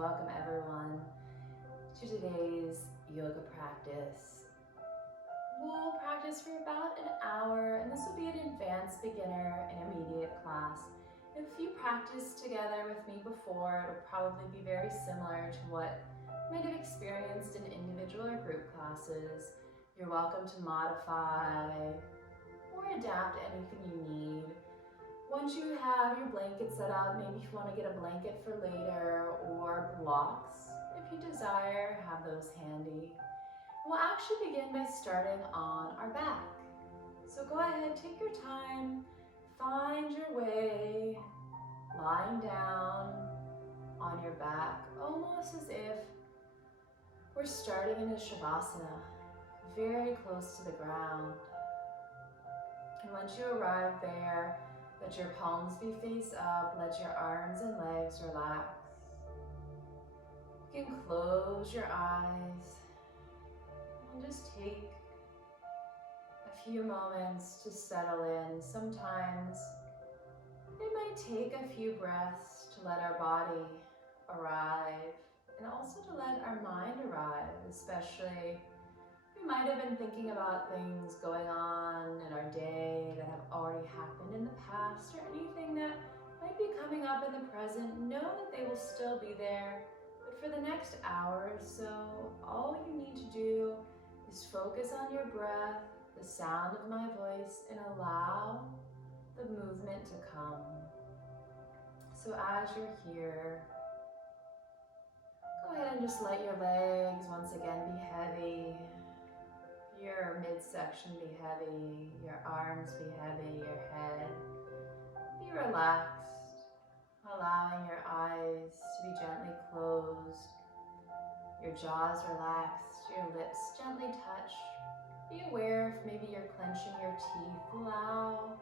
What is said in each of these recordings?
welcome everyone to today's yoga practice. We'll practice for about an hour, and this will be an advanced beginner intermediate class. If you practiced together with me before, it'll probably be very similar to what you might have experienced in individual or group classes. You're welcome to modify or adapt anything you need. Once you have your blanket set up, maybe if you want to get a blanket for later or blocks, if you desire, have those handy. We'll actually begin by starting on our back. So go ahead, take your time, find your way, lying down on your back, almost as if we're starting in a Savasana, very close to the ground. And once you arrive there, let your palms be face up, let your arms and legs relax. You can close your eyes and just take a few moments to settle in. Sometimes it might take a few breaths to let our body arrive and also to let our mind arrive, especially we might have been thinking about things going on in our day that have already happened in the past, or anything that might be coming up in the present. Know that they will still be there, but for the next hour or so, all you need to do is focus on your breath, the sound of my voice, and allow the movement to come. So as you're here, go ahead and just let your legs once again be heavy. Your midsection be heavy, your arms be heavy, your head be relaxed, allowing your eyes to be gently closed, your jaws relaxed, your lips gently touch. Be aware if maybe you're clenching your teeth. Allow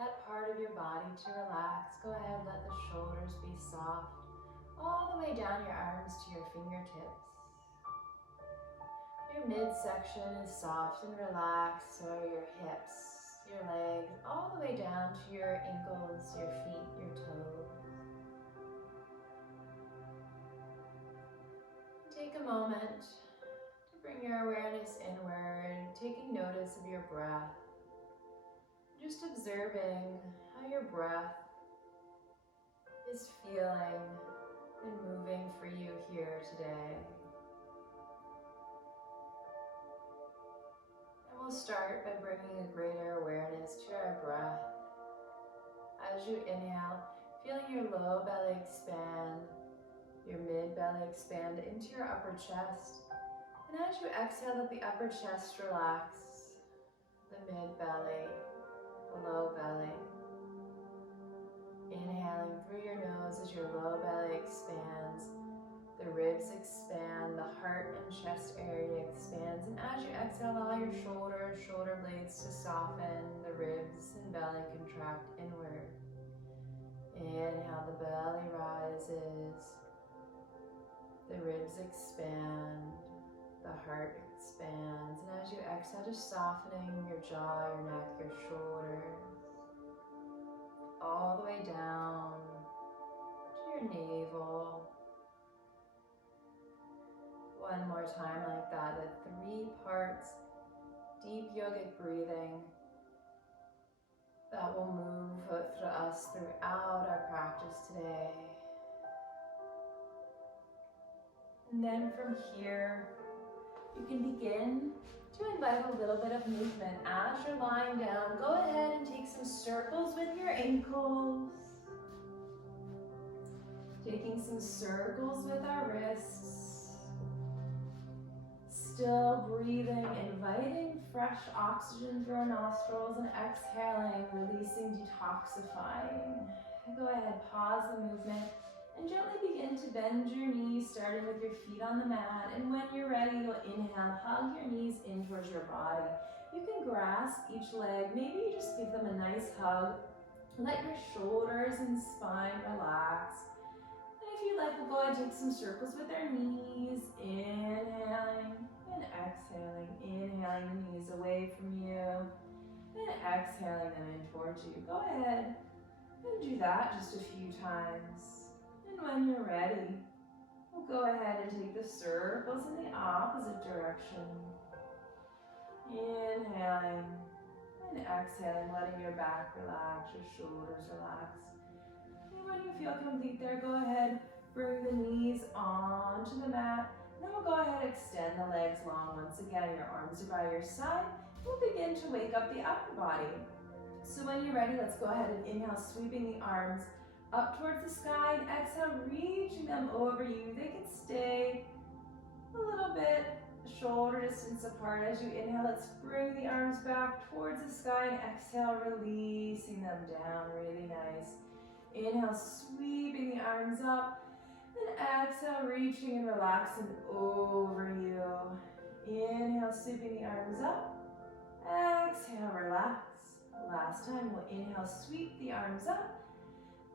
that part of your body to relax. Go ahead, let the shoulders be soft, all the way down your arms to your fingertips. Your midsection is soft and relaxed, so are your hips, your legs, all the way down to your ankles, your feet, your toes. Take a moment to bring your awareness inward, taking notice of your breath. Just observing how your breath is feeling and moving for you here today. We'll start by bringing a greater awareness to our breath. As you inhale, feeling your low belly expand, your mid belly expand into your upper chest. And as you exhale, let the upper chest relax, the mid belly, the low belly. Inhaling through your nose as your low belly expands. The ribs expand, the heart and chest area expands, and as you exhale, allow your shoulder blades to soften, the ribs and belly contract inward. Inhale, the belly rises, the ribs expand, the heart expands, and as you exhale, just softening your jaw, your neck, your shoulders, all the way down to your navel. One more time like that, the 3 parts, deep yogic breathing that will move through us throughout our practice today. And then from here, you can begin to invite a little bit of movement. As you're lying down, go ahead and take some circles with your ankles. Taking some circles with our wrists. Still breathing, inviting fresh oxygen through our nostrils, and exhaling, releasing, detoxifying. Go ahead, pause the movement, and gently begin to bend your knees, starting with your feet on the mat. And when you're ready, you'll inhale, hug your knees in towards your body. You can grasp each leg, maybe you just give them a nice hug. Let your shoulders and spine relax. And if you'd like, we'll go ahead and take some circles with our knees, inhaling. And exhaling, inhaling the knees away from you, and exhaling them in towards you. Go ahead and do that just a few times. And when you're ready, We'll go ahead and take the circles in the opposite direction. Inhaling and exhaling, letting your back relax, your shoulders relax. And when you feel complete there, go ahead, bring the knees onto the mat. Then we'll go ahead and extend the legs long. Once again, your arms are by your side. We'll begin to wake up the upper body. So when you're ready, let's go ahead and inhale, sweeping the arms up towards the sky, and exhale, reaching them over you. They can stay a little bit shoulder distance apart. As you inhale, let's bring the arms back towards the sky, and exhale, releasing them down. Really nice. Inhale, sweeping the arms up, and exhale, reaching and relaxing over you. Inhale, sweeping the arms up. Exhale, relax. Last time, we'll inhale, sweep the arms up,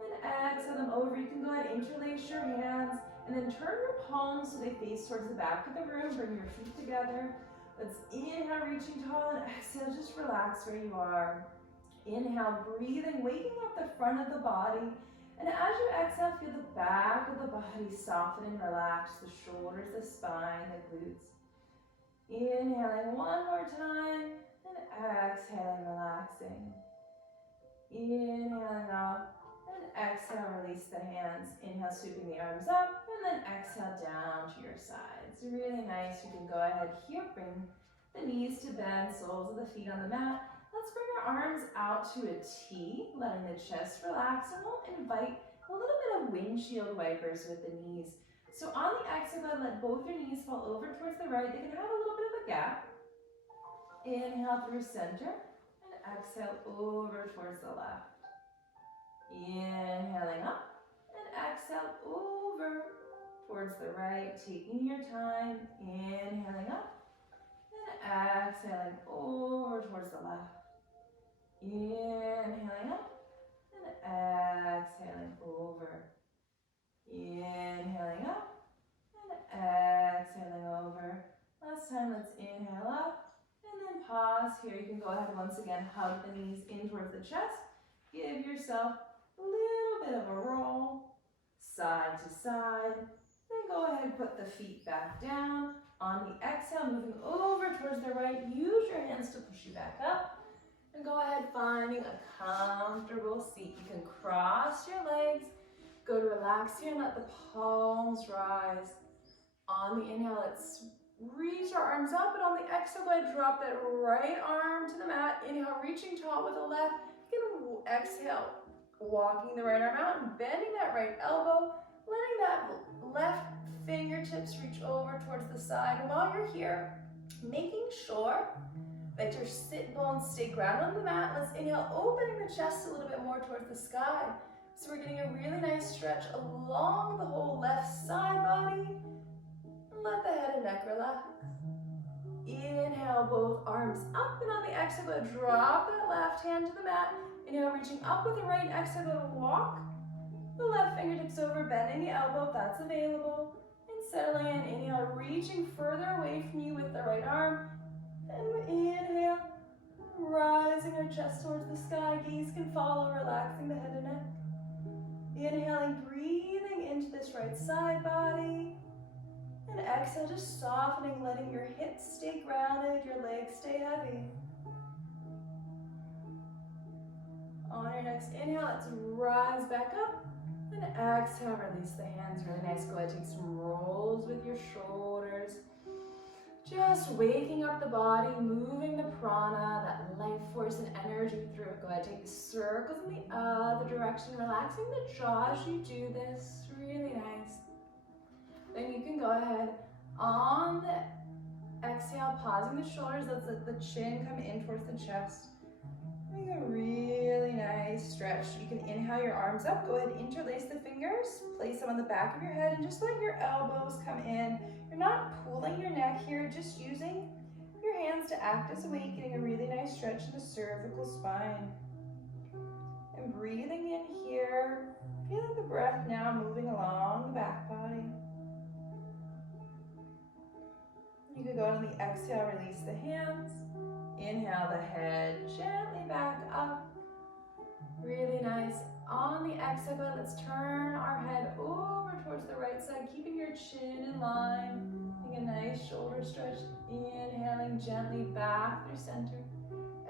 and exhale them over. You can go ahead and interlace your hands, and then turn your palms so they face towards the back of the room. Bring your feet together. Let's inhale, reaching tall, and exhale, just relax where you are. Inhale, breathing, waking up the front of the body. And as you exhale, feel the back of the body soften and relax, the shoulders, the spine, the glutes. Inhaling one more time, and exhaling, relaxing. Inhaling up, and exhale, release the hands. Inhale, sweeping the arms up, and then exhale down to your sides. Really nice. You can go ahead here, bring the knees to bend, soles of the feet on the mat. Let's bring our arms out to a T, letting the chest relax, and we'll invite a little bit of windshield wipers with the knees. So on the exhale, let both your knees fall over towards the right. They can have a little bit of a gap. Inhale through center, and exhale over towards the left. Inhaling up, and exhale over towards the right, taking your time. Inhaling up, and exhaling over towards the left. Inhaling up, and exhaling over. Inhaling up, and exhaling over. Last time, let's inhale up, and then pause. Here, you can go ahead once again, hug the knees in towards the chest. Give yourself a little bit of a roll, side to side. Then go ahead and put the feet back down. On the exhale, moving over towards the right, use your hands to push you back up. And go ahead, finding a comfortable seat. You can cross your legs, go to relax here, and let the palms rise. On the inhale, let's reach our arms up, and on the exhale, go ahead and drop that right arm to the mat. Inhale, reaching tall with the left. You can exhale, walking the right arm out and bending that right elbow, letting that left fingertips reach over towards the side. And while you're here, making sure that your sit bones stay grounded on the mat. Let's inhale, opening the chest a little bit more towards the sky. So we're getting a really nice stretch along the whole left side body. And let the head and neck relax. Inhale, both arms up, and on the exhale, go drop that left hand to the mat. Inhale, reaching up with the right, and exhale, go to walk the left fingertips over, bending the elbow if that's available. And settling in, inhale, reaching further away from you with the right arm. And inhale, rising our chest towards the sky, gaze can follow, relaxing the head and neck. Inhaling, breathing into this right side body. And exhale, just softening, letting your hips stay grounded, your legs stay heavy. On your next inhale, let's rise back up. And exhale, release the hands, really nice. Go ahead, take some rolls with your shoulders. Just waking up the body, moving the prana, that life force and energy through it. Go ahead, take the circles in the other direction, relaxing the jaw as you do this. Really nice. Then you can go ahead on the exhale, pausing the shoulders. Let's let the chin come in towards the chest. Make a really nice stretch. You can inhale your arms up. Go ahead, interlace the fingers, place them on the back of your head, and just let your elbows come in. You're not pulling your neck here, just using your hands to act as a weight, getting a really nice stretch in the cervical spine. And breathing in here, feeling the breath now moving along the back body. You can go on the exhale, release the hands. Inhale the head gently back up. Really nice. On the exhale, let's turn our head over towards the right side, keeping your chin in line. Taking a nice shoulder stretch. Inhaling gently back through center.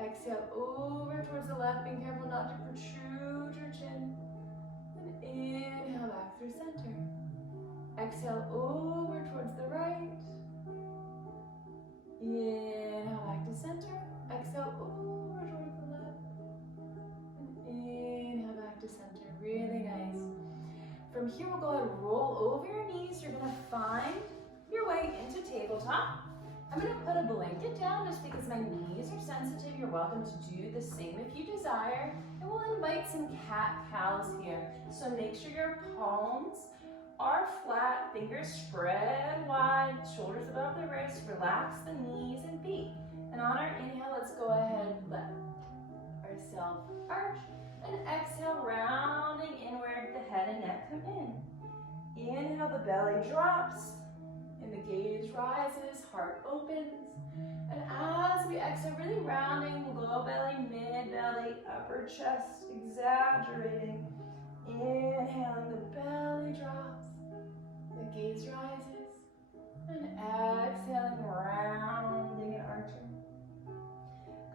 Exhale over towards the left. Being careful not to protrude your chin. And inhale back through center. Exhale over towards the right. Inhale back to center. Exhale over towards the left. And inhale back to center. Really nice. From here, we'll go ahead and roll over your knees. You're going to find your way into tabletop. I'm going to put a blanket down just because my knees are sensitive. You're welcome to do the same if you desire. And we'll invite some cat-cows here. So make sure your palms are flat, fingers spread wide, shoulders above the wrists. Relax the knees and feet. And on our inhale, let's go ahead and let ourselves arch. And exhale, rounding inward, the head and neck come in. Inhale, the belly drops. And the gaze rises, heart opens. And as we exhale, really rounding, low belly, mid belly, upper chest, exaggerating. Inhaling, the belly drops. The gaze rises. And exhaling, rounding and arching.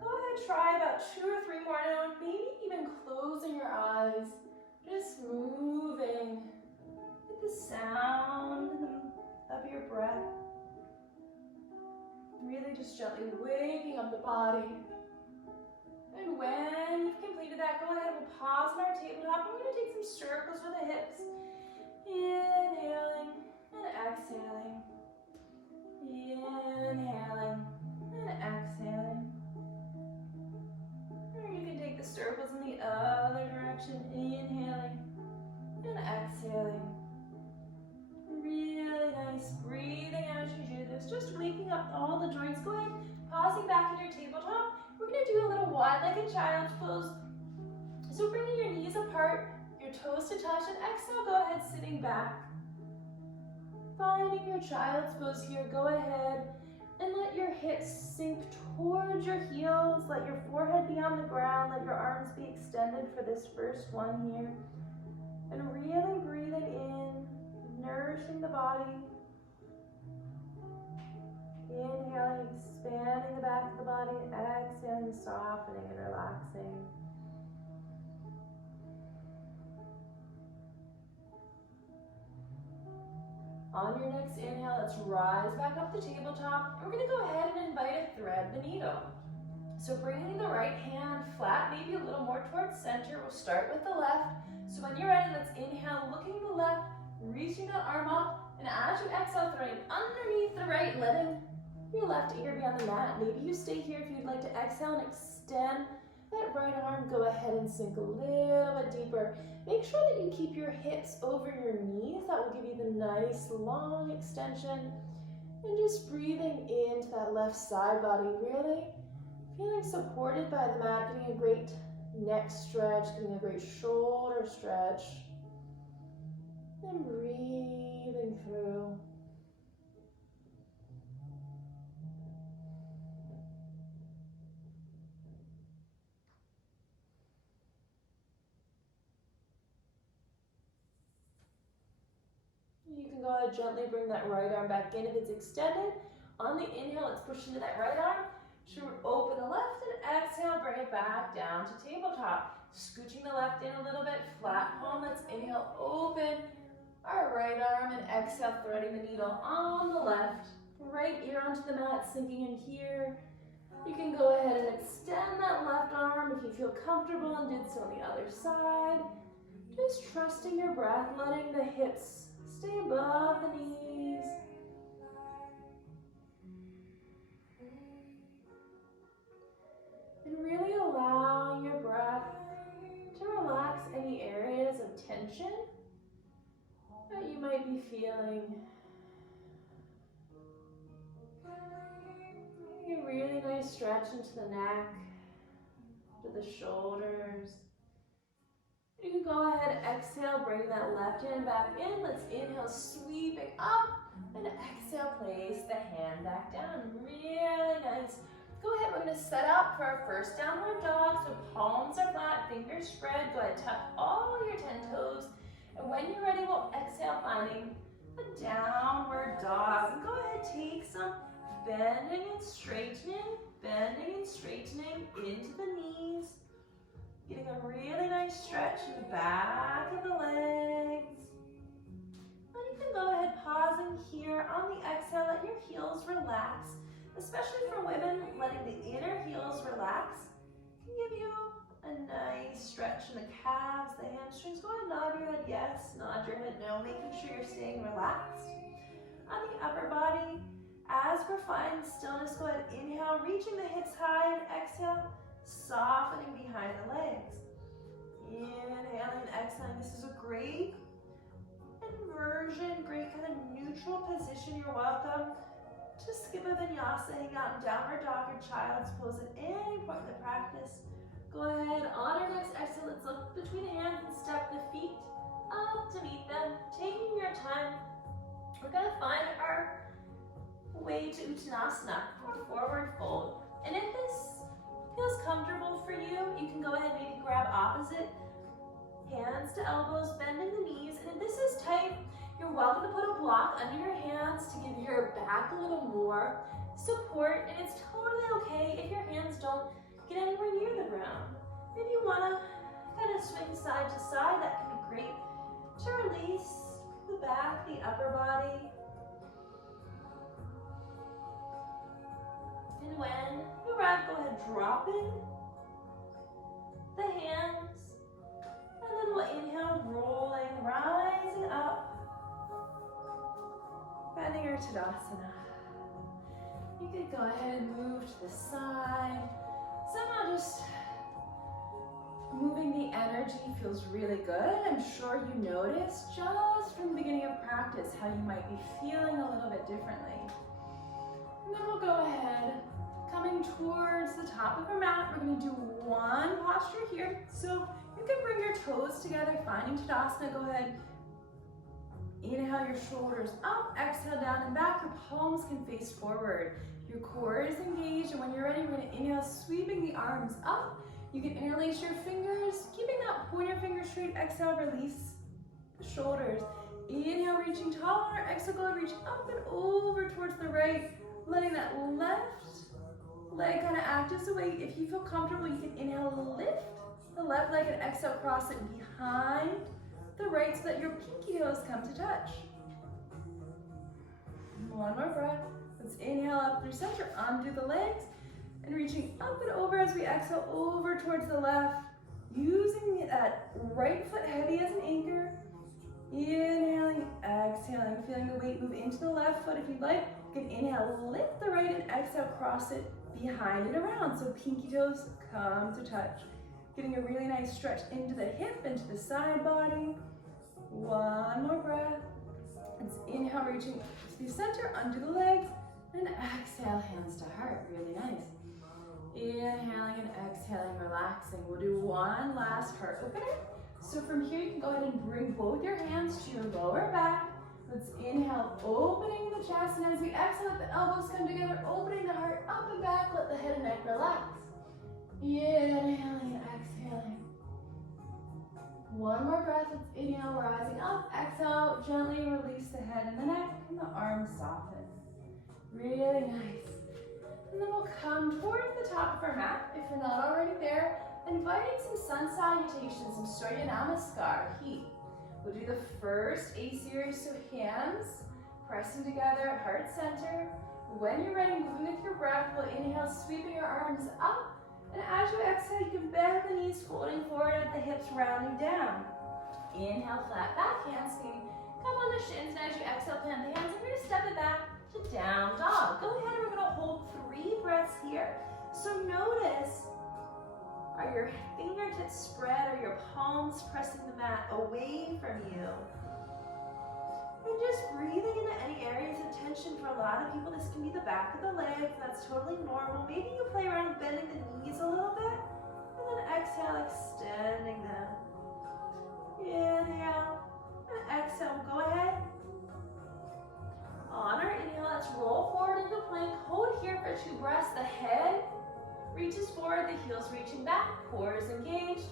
Go ahead, try about 2 or 3 more now, maybe even closing your eyes. Just moving with the sound of your breath. Really just gently waking up the body. And when you've completed that, go ahead, we'll pause on our tabletop. We're going to take some circles with the hips. Inhaling and exhaling. Inhaling and exhaling. Or you can take the circles in the other direction. Inhaling and exhaling. Really nice. Breathing as you do this. Just waking up all the joints. Go ahead, pausing back in your tabletop. We're going to do a little wide-legged child's pose. So bringing your knees apart, your toes to touch, and exhale, go ahead, sitting back. Finding your child's pose here, go ahead and let your hips sink towards your heels. Let your forehead be on the ground. Let your arms be extended for this first one here. And really breathing in, nourishing the body. Inhaling, expanding the back of the body. Exhaling, softening and relaxing. On your next inhale, let's rise back up the tabletop. We're going to go ahead and invite a thread the needle. So bringing the right hand flat, maybe a little more towards center. We'll start with the left. So when you're ready, let's inhale, looking to the left, reaching the arm up. And as you exhale, throwing underneath the right, letting your left ear be on the mat. Maybe you stay here if you'd like to exhale and extend that right arm. Go ahead and sink a little bit deeper. Make sure that you keep your hips over your knees. That will give you the nice long extension. And just breathing into that left side body, really feeling supported by the mat, getting a great neck stretch, getting a great shoulder stretch. And breathing through. You can go ahead, gently bring that right arm back in if it's extended. On the inhale, let's push into that right arm. Open the left and exhale, bring it back down to tabletop. Scooching the left in a little bit, flat palm. Let's inhale, open our right arm and exhale, threading the needle on the left. Right ear onto the mat, sinking in here. You can go ahead and extend that left arm if you feel comfortable and did so on the other side. Just trusting your breath, letting the hips stay above the knees. And really allowing your breath to relax any areas of tension that you might be feeling. A really nice stretch into the neck, to the shoulders. You can go ahead, exhale, bring that left hand back in. Let's inhale, sweeping up, and exhale, place the hand back down. Really nice. Go ahead, we're going to set up for our first downward dog. So palms are flat, fingers spread. Go ahead, tuck all your 10 toes. And when you're ready, we'll exhale, finding downward dog. And go ahead, take some bending and straightening into the knees. Getting a really nice stretch in the back of the legs. And you can go ahead, pausing here on the exhale, let your heels relax. Especially for women, letting the inner heels relax can give you a nice stretch in the calves, the hamstrings. Go ahead, nod your head yes, nod your head no, making sure you're staying relaxed. On the upper body, as we're finding stillness, go ahead, inhale, reaching the hips high, and exhale, softening behind the legs. Inhaling and exhaling. This is a great inversion, great kind of neutral position. You're welcome to skip a vinyasa, hang out in downward dog or child's pose at any point in the practice. Go ahead, on our next exhale, let's look between the hands and step the feet up to meet them, taking your time. We're gonna find our way to Uttanasana, or forward fold. And if this feels comfortable for you, you can go ahead, maybe grab opposite, hands to elbows, bending the knees. And if this is tight, you're welcome to put a block under your hands to give your back a little more support. And it's totally okay if your hands don't get anywhere near the ground. If you want to kind of swing side to side, that can be great to release the back, the upper body. And when you're ready, go ahead, dropping the hands. And then we'll inhale, rolling, rising up. Finding your Tadasana. You could go ahead and move to the side. Somehow just moving the energy feels really good. I'm sure you noticed just from the beginning of practice how you might be feeling a little bit differently. And then we'll go ahead, coming towards the top of our mat. We're going to do one posture here. So you can bring your toes together, finding Tadasana. Go ahead. Inhale your shoulders up, exhale down and back. Your palms can face forward. Your core is engaged, and when you're ready, we're going to inhale, sweeping the arms up. You can interlace your fingers, keeping that pointer finger straight. Exhale, release the shoulders. Inhale, reaching taller. Exhale, go reach up and over towards the right, letting that left leg kind of act as a weight. If you feel comfortable, you can inhale, lift the left leg, and exhale, cross it behind the right so that your pinky toes come to touch. One more breath. Let's inhale up through center, undo the legs, and reaching up and over as we exhale over towards the left, using that right foot heavy as an anchor. Inhaling, exhaling, feeling the weight move into the left foot. If you'd like, you can inhale, lift the right, and exhale, cross it behind and around, so pinky toes come to touch. Getting a really nice stretch into the hip, into the side body. One more breath. Let's inhale, reaching to the center, undo the legs, and exhale, hands to heart. Really nice. Inhaling and exhaling, relaxing. We'll do one last heart opener. So from here, you can go ahead and bring both your hands to your lower back. Let's inhale, opening the chest, and as we exhale, let the elbows come together, opening the heart up and back, let the head and neck relax. Inhaling and exhaling. One more breath. Let's inhale, rising up. Exhale, gently release the head and the neck, and the arms soften. Really nice. And then we'll come towards the top of our mat, if you're not already there, inviting some sun salutations, some Surya Namaskar, heat. We'll do the first A series, so hands pressing together at heart center. When you're ready, moving with your breath, we'll inhale, sweeping your arms up. And as you exhale, you can bend the knees, folding forward at the hips, rounding down. Inhale, flat back, hands can come on the shins, and as you exhale, plant the hands, and we're going to step it back to down dog. Go ahead, and we're going to hold 3 breaths here. So notice, are your fingertips spread, or your palms pressing the mat away from you? And just breathing into any areas of tension. For a lot of people, this can be the back of the legs. That's totally normal. Maybe you play around bending the knees a little bit, and then exhale, extending them. Inhale, and exhale. Go ahead. On our inhale, let's roll forward into plank. Hold here for 2 breaths. The head reaches forward, the heels reaching back, core is engaged.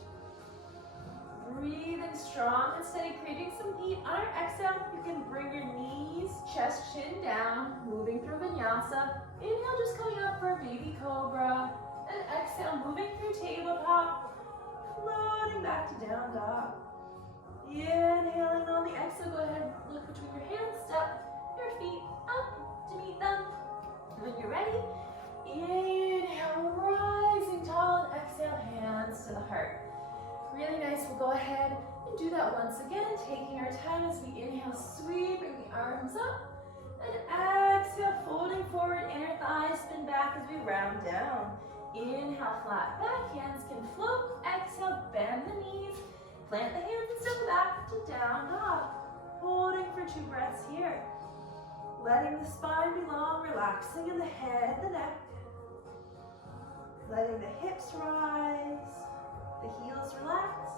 breathing strong and steady, creating some heat. On our exhale, you can bring your knees, chest, chin down, moving through vinyasa. Inhale, just coming up for a baby cobra. And exhale, moving through tabletop, floating back to down dog. Inhaling on the exhale, go ahead, look between your hands, step your feet up to meet them. When you're ready, inhale, rising tall, and exhale, hands to the heart. Really nice. We'll go ahead and do that once again, taking our time as we inhale, sweeping the arms up, and exhale, folding forward, inner thighs spin back as we round down. Inhale, flat back, hands can float. Exhale, bend the knees, plant the hands and step back to down dog. Holding for 2 breaths here. Letting the spine be long, relaxing in the head, the neck. Letting the hips rise, the heels relax.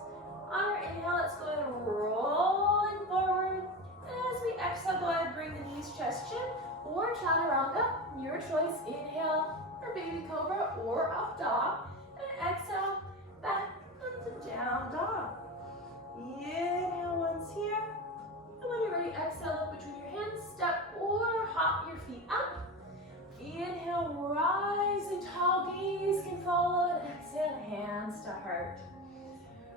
On our inhale, let's go ahead and rolling forward. And as we exhale, go ahead and bring the knees, chest, chin, or chaturanga. Your choice. Inhale for baby cobra or up dog. And exhale, back into down dog. Inhale once here. And when you're ready, exhale, look between your hands, step or hop your feet up. Inhale, rising tall, gaze can follow, and exhale, hands to heart.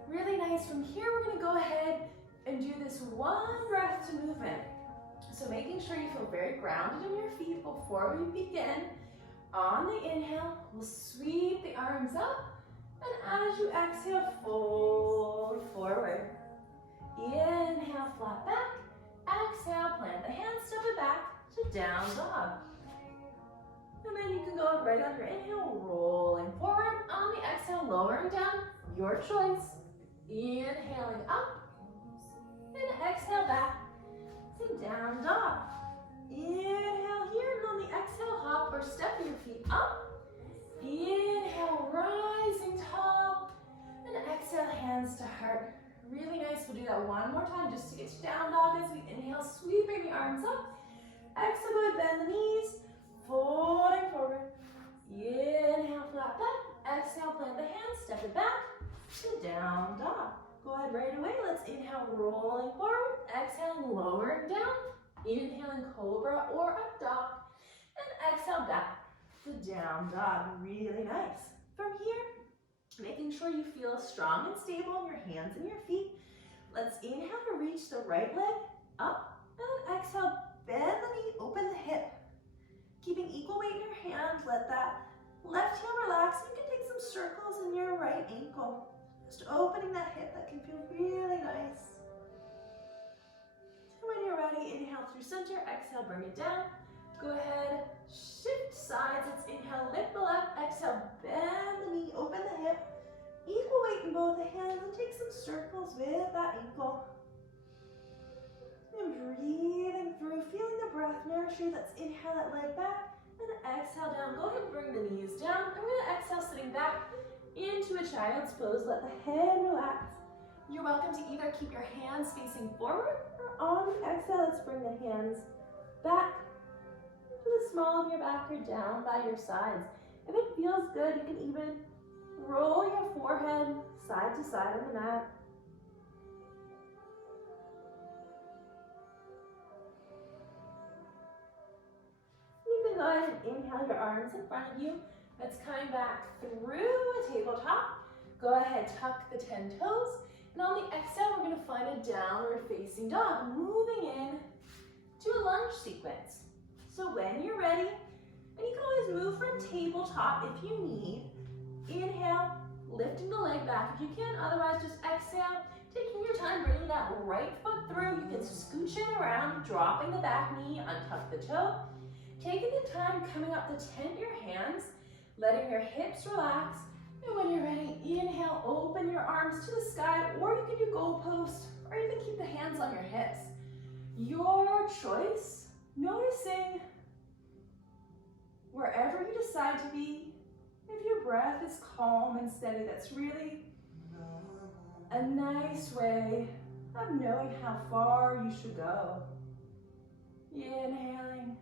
Really nice. From here, we're going to go ahead and do this 1 breath to movement. So making sure you feel very grounded in your feet before we begin. On the inhale, we'll sweep the arms up, and as you exhale, fold forward. Inhale, flat back. Exhale, plant the hands, step it back to down dog. And then you can go right on your inhale, rolling forward. On the exhale, lowering down, your choice. Inhaling up, and exhale back to down dog. Inhale here, and on the exhale, hop or step your feet up. Inhale, rising tall, and exhale, hands to heart. Really nice. We'll do that 1 more time just to get to down dog as we inhale, sweeping the arms up. Exhale, go ahead, bend the knees, folding forward. Inhale, flat back. Exhale, plant the hands, step it back to down dog. Go ahead right away. Let's inhale, rolling forward. Exhale, lowering down. Inhaling cobra or up dog. And exhale, back to down dog. Really nice. From here, making sure you feel strong and stable in your hands and your feet. Let's inhale to reach the right leg up. And then exhale, bend the knee, open the hip. Keeping equal weight in your hand, let that left heel relax. You can take some circles in your right ankle. Just opening that hip, that can feel really nice. And when you're ready, inhale through center, exhale, bring it down. Go ahead, shift sides. Let's inhale, lift the left, exhale, bend the knee, open the hip. Equal weight in both the hands and take some circles with that ankle. And breathing through, feeling the breath nourish you. Let's inhale that leg back and exhale down. Go ahead and bring the knees down. And we're going to exhale sitting back into a child's pose. Let the head relax. You're welcome to either keep your hands facing forward or on the exhale, let's bring the hands back to the small of your back or down by your sides. If it feels good, you can even roll your forehead side to side on the mat. You can go ahead and inhale your arms in front of you. That's coming back through a tabletop. Go ahead, tuck the 10 toes. And on the exhale, we're going to find a downward facing dog, moving in to a lunge sequence. So when you're ready, and you can always move from tabletop if you need. Inhale, lifting the leg back if you can. Otherwise, just exhale, taking your time, bringing that right foot through. You can scooch it around, dropping the back knee, untuck the toe. Taking the time, coming up to tent your hands, letting your hips relax. And when you're ready, inhale, open your arms to the sky, or you can do goalpost, or even keep the hands on your hips. Your choice, noticing wherever you decide to be, if your breath is calm and steady. That's really a nice way of knowing how far you should go. Inhaling.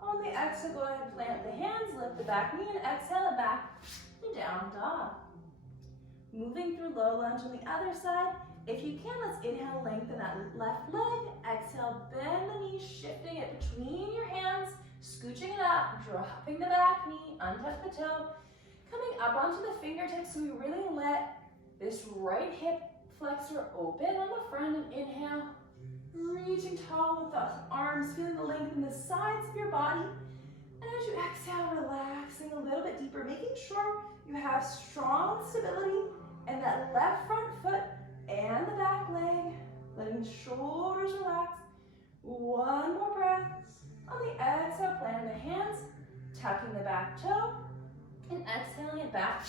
On the exhale, go ahead and plant the hands, lift the back knee, and exhale it back to down dog. Moving through low lunge on the other side. If you can, let's inhale, lengthen that left leg. Exhale, bend the knees, shifting it between your hands, scooching it up, dropping the back knee, untuck the toe, coming up onto the fingertips. So we really let this right hip flexor open on the front and inhale, reaching tall with the arms, feeling the length in the sides of your body. And as you exhale, relaxing a little bit deeper, making sure you have strong stability in that left front foot and the back leg, letting the shoulders relax. One more breath. On the exhale, planting the hands, tucking the back toe, and exhaling it back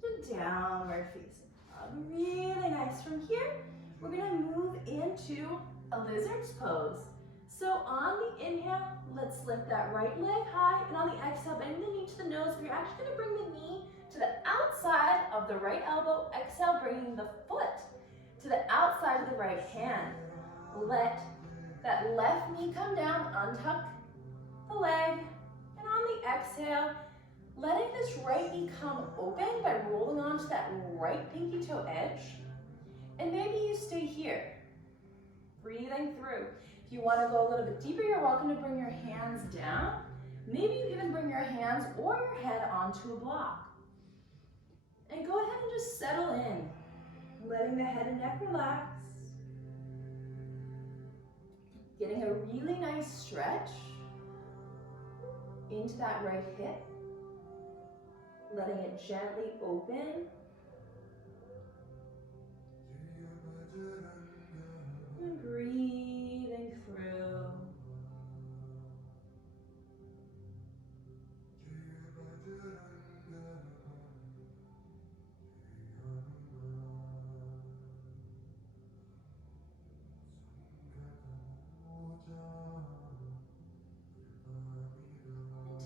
to downward facing dog. Really nice. From here, we're gonna move into a lizard's pose. So on the inhale, let's lift that right leg high, and on the exhale, bend the knee to the nose. We're actually gonna bring the knee to the outside of the right elbow. Exhale, bringing the foot to the outside of the right hand. Let that left knee come down, untuck the leg, and on the exhale, letting this right knee come open by rolling onto that right pinky toe edge. And maybe you stay here, breathing through. If you want to go a little bit deeper, you're welcome to bring your hands down. Maybe you even bring your hands or your head onto a block. And go ahead and just settle in, letting the head and neck relax. Getting a really nice stretch into that right hip. Letting it gently open. And breathing through.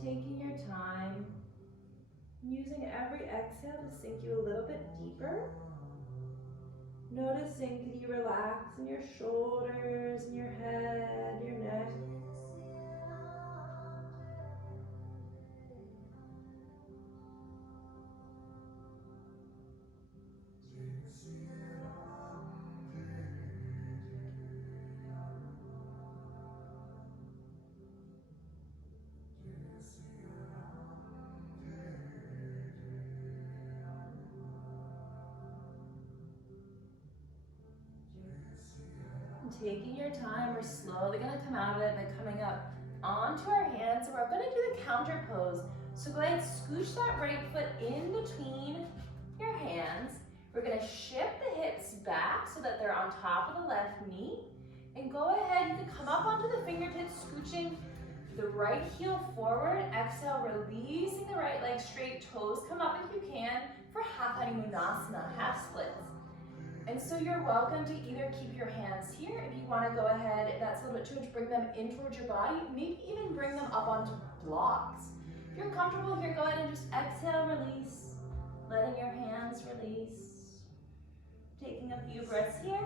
Taking your time, using every exhale to sink you a little bit deeper. Noticing, can you relax in your shoulders, in your head, your neck. Taking your time, we're slowly going to come out of it by coming up onto our hands. And we're going to do the counter pose. So go ahead and scooch that right foot in between your hands. We're going to shift the hips back so that they're on top of the left knee. And go ahead, you can come up onto the fingertips, scooching the right heel forward. Exhale, releasing the right leg straight, toes come up if you can for half honeymoonasana, half splits. And so you're welcome to either keep your hands here. If you want to go ahead, if that's a little bit too much, bring them in towards your body. Maybe even bring them up onto blocks. If you're comfortable here, go ahead and just exhale, release. Letting your hands release. Taking a few breaths here.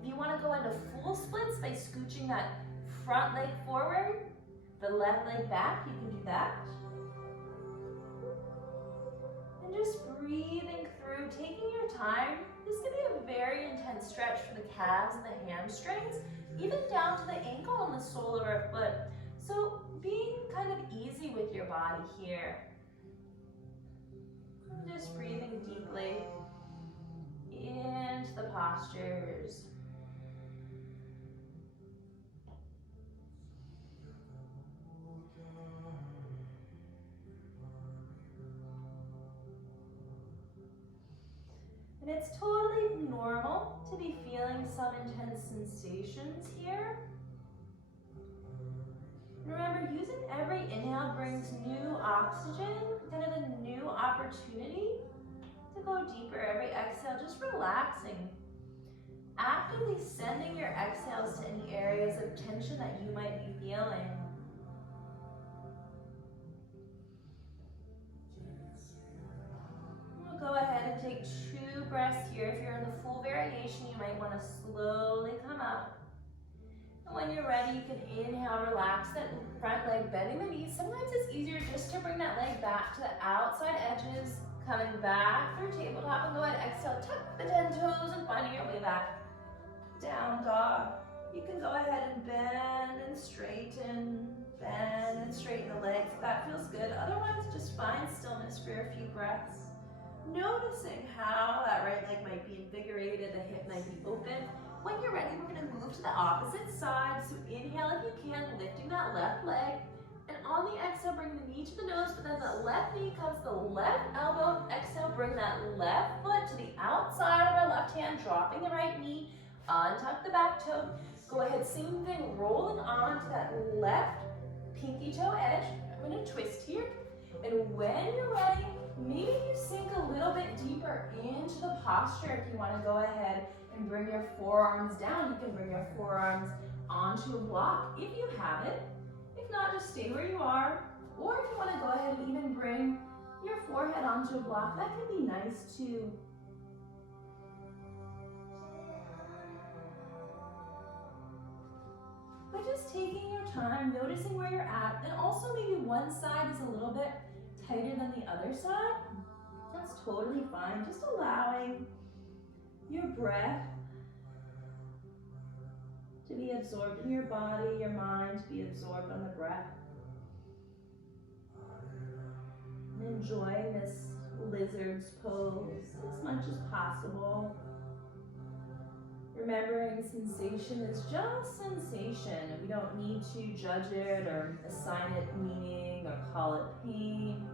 If you want to go into full splits by scooching that front leg forward, the left leg back, you can do that. And just breathing through, taking your time. This is going to be a very intense stretch for the calves and the hamstrings, even down to the ankle and the sole of our foot. So being kind of easy with your body here. Just breathing deeply into the postures. And it's totally normal to be feeling some intense sensations here. Remember, using every inhale brings new oxygen, kind of a new opportunity to go deeper. Every exhale, just relaxing. Actively sending your exhales to any areas of tension that you might be feeling. We'll go ahead and take 2 breaths here. If you're in the full variation, you might want to slowly come up. And when you're ready, you can inhale, relax that front leg, bending the knees. Sometimes it's easier just to bring that leg back to the outside edges, Coming back through tabletop, and go ahead, exhale, tuck the 10 toes and finding your way back. Down dog. You can go ahead and bend and straighten the legs if that feels good. Otherwise, just find stillness for a few breaths. Noticing how that right leg might be invigorated, the hip might be open. When you're ready, we're gonna move to the opposite side. So inhale if you can, lifting that left leg. And on the exhale, bring the knee to the nose, but then the left knee comes to the left elbow. Exhale, bring that left foot to the outside of our left hand, dropping the right knee. Untuck the back toe. Go ahead, same thing, rolling onto that left pinky toe edge. I'm gonna twist here. And when you're ready, maybe you sink a little bit deeper into the posture. If you wanna go ahead and bring your forearms down, you can bring your forearms onto a block if you have it. If not, just stay where you are. Or if you wanna go ahead and even bring your forehead onto a block, that can be nice too. But just taking your time, noticing where you're at, and also maybe one side is a little bit tighter than the other side. That's totally fine. Just allowing your breath to be absorbed in your body, your mind to be absorbed on the breath. And enjoying this lizard's pose as much as possible. Remembering sensation is just sensation, and we don't need to judge it or assign it meaning or call it pain.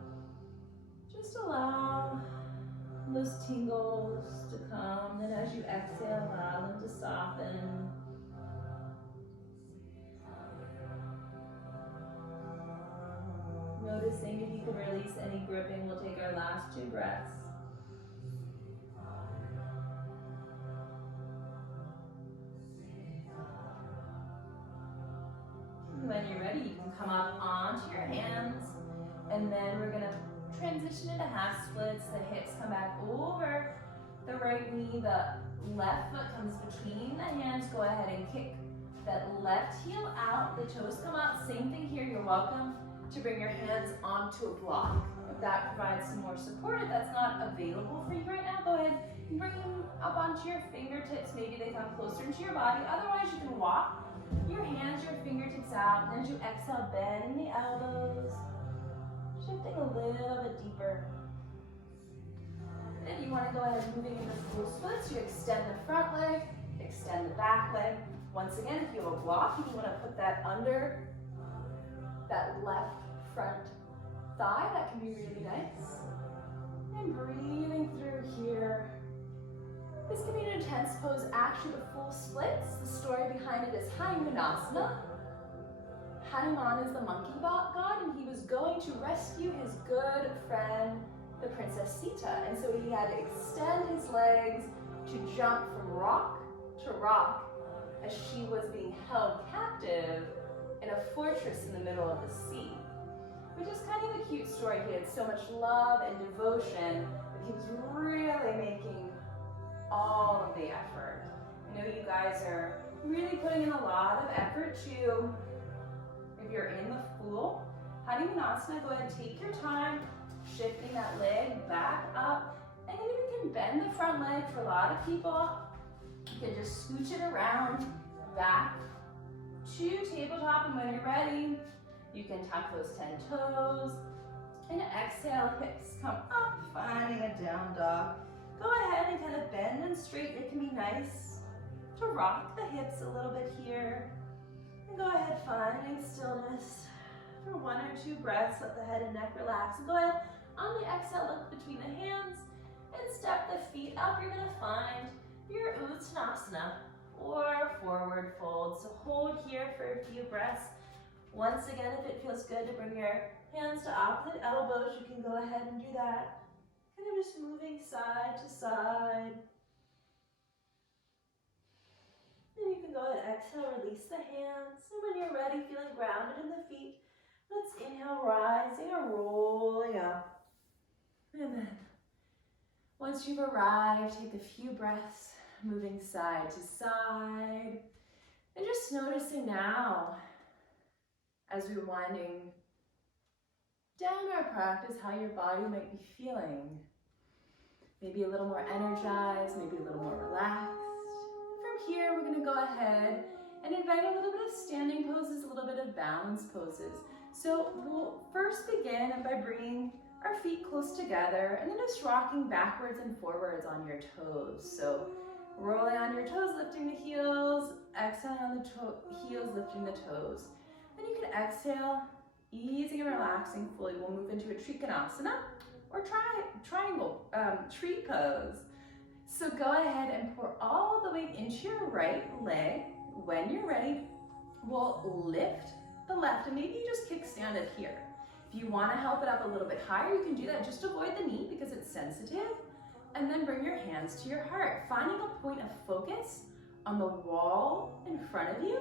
Just allow those tingles to come, and as you exhale, allow them to soften. Noticing if you can release any gripping, we'll take our last 2 breaths. When you're ready, you can come up onto your hands, and then we're gonna transition into half splits. The hips come back over the right knee, the left foot comes between the hands. Go ahead and kick that left heel out, the toes come up. Same thing here, you're welcome to bring your hands onto a block. If that provides some more support, if that's not available for you right now, go ahead and bring them up onto your fingertips. Maybe they come closer into your body. Otherwise, you can walk your hands, your fingertips out, and as you exhale, bend the elbows, shifting a little bit deeper. And if you want to go ahead and moving into full splits, you extend the front leg, extend the back leg. Once again, if you have a block, you want to put that under that left front thigh. That can be really nice. And breathing through here. This can be an intense pose. Actually, the full splits, the story behind it is Hanumanasana. Hanuman is the monkey god, and he was going to rescue his good friend, the Princess Sita. And so he had to extend his legs to jump from rock to rock as she was being held captive in a fortress in the middle of the sea. Which is kind of a cute story. He had so much love and devotion that he was really making all of the effort. I know you guys are really putting in a lot of effort too. If you're in the pool, Hanumanasana, go ahead and take your time, shifting that leg back up. And even you can bend the front leg for a lot of people. You can just scooch it around back to tabletop, and when you're ready, you can tuck those 10 toes. And exhale, hips come up, finding a down dog. Go ahead and kind of bend and straighten. It can be nice to rock the hips a little bit here. And go ahead, finding stillness for 1 or 2 breaths. Let the head and neck relax. And go ahead, on the exhale, look between the hands and step the feet up. You're gonna find your Uttanasana or forward fold. So hold here for a few breaths. Once again, if it feels good to bring your hands to opposite elbows, you can go ahead and do that. Kind of just moving side to side. Then you can go ahead and exhale, release the hands. And when you're ready, feeling grounded in the feet, let's inhale, rising or rolling up. And then, once you've arrived, take a few breaths, moving side to side. And just noticing now, as we're winding down our practice, how your body might be feeling. maybe a little more energized, maybe a little more relaxed. From here, we're gonna go ahead and invite a little bit of standing poses, a little bit of balance poses. So we'll first begin by bringing our feet close together and then just rocking backwards and forwards on your toes. So rolling on your toes, lifting the heels, exhaling on the heels, lifting the toes. Then you can exhale, easing and relaxing fully. We'll move into a Trikonasana or triangle, tree pose. So go ahead and pour all the weight into your right leg. When you're ready, we'll lift the left and maybe you just kickstand it here. If you want to help it up a little bit higher, you can do that. Just avoid the knee because it's sensitive. And then bring your hands to your heart. Finding a point of focus on the wall in front of you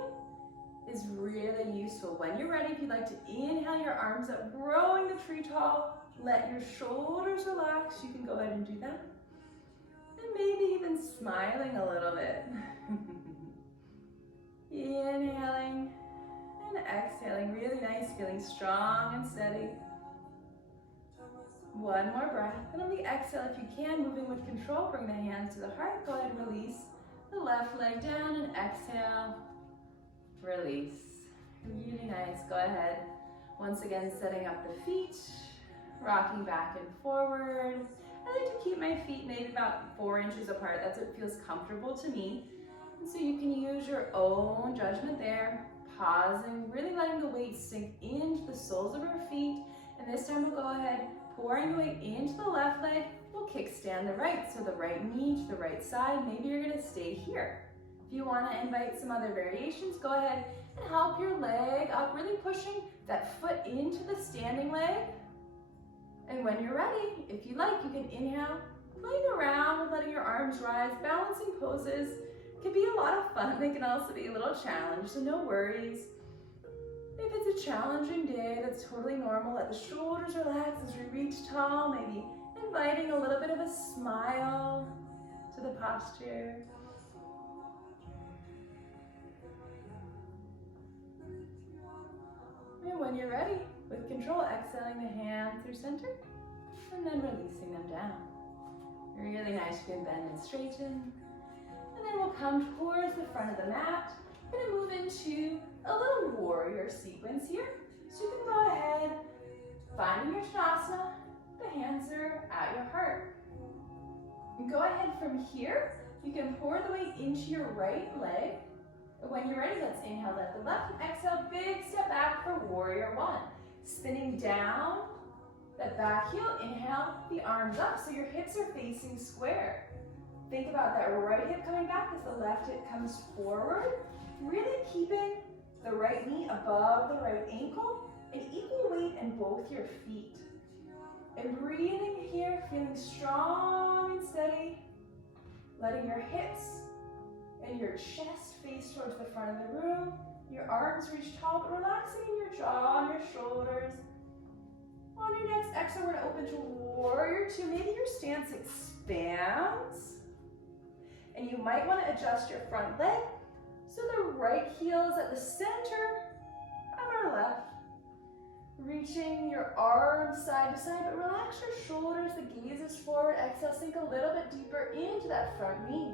is really useful. When you're ready, if you'd like to inhale your arms up, growing the tree tall, let your shoulders relax. You can go ahead and do that. And maybe even smiling a little bit. Inhaling and exhaling, really nice, feeling strong and steady. One more breath, and on the exhale, if you can, moving with control, bring the hands to the heart. Go ahead and release the left leg down and exhale, release. Really nice, go ahead. Once again, setting up the feet, rocking back and forward. I like to keep my feet maybe about 4 inches apart. That's what feels comfortable to me. And so you can use your own judgment there, pausing, really letting the weight sink into the soles of our feet. And this time we'll go ahead, pouring the weight into the left leg, we'll kickstand the right. So the right knee to the right side, maybe you're gonna stay here. If you wanna invite some other variations, go ahead and help your leg up, really pushing that foot into the standing leg. And when you're ready, if you like, you can inhale, playing around with letting your arms rise, balancing poses. Can be a lot of fun. They can also be a little challenge, so no worries. If it's a challenging day, that's totally normal. Let the shoulders relax as you reach tall, maybe inviting a little bit of a smile to the posture. And when you're ready, with control, exhaling the hands through center, and then releasing them down. Really nice, you can bend and straighten. And then we'll come towards the front of the mat. We're gonna move into a little warrior sequence here. So you can go ahead, finding your Shavasana, the hands are at your heart. And go ahead from here, you can pour the weight into your right leg. When you're ready, let's inhale, lift the left, and exhale, big step back for warrior one. Spinning down, that back heel, inhale, the arms up so your hips are facing square. Think about that right hip coming back as the left hip comes forward. Really keeping the right knee above the right ankle and equal weight in both your feet. And breathing here, feeling strong and steady. Letting your hips and your chest face towards the front of the room. Your arms reach tall, but relaxing in your jaw and your shoulders. On your next exhale, we're gonna open to warrior two. Maybe your stance expands. And you might want to adjust your front leg so the right heel is at the center of our left. Reaching your arms side to side, but relax your shoulders, the gaze is forward. Exhale, sink a little bit deeper into that front knee.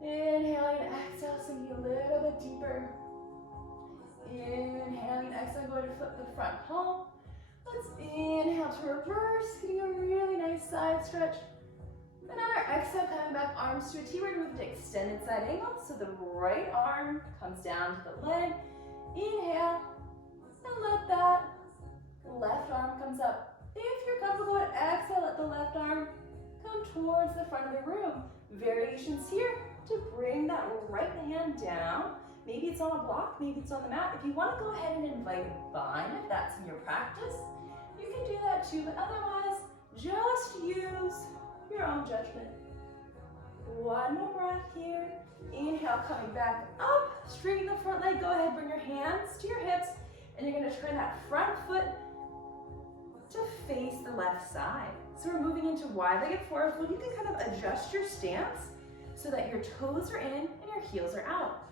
Inhaling and exhale, sinking a little bit deeper. Inhaling, exhale, go ahead and flip the front palm. Let's inhale to reverse, getting a really nice side stretch. Then on our exhale, coming back, arms to a T, we're going to move to extended side angle. So the right arm comes down to the leg. Inhale, and let that left arm comes up. If you're comfortable with exhale, let the left arm come towards the front of the room. Variations here to bring that right hand down. Maybe it's on a block, maybe it's on the mat. If you want to go ahead and invite a bind, if that's in your practice, you can do that too, but otherwise, just use your own judgment. One more breath here. Inhale, coming back up, straighten the front leg. Go ahead, bring your hands to your hips, and you're gonna turn that front foot to face the left side. So we're moving into wide-legged forward fold. You can kind of adjust your stance so that your toes are in and your heels are out.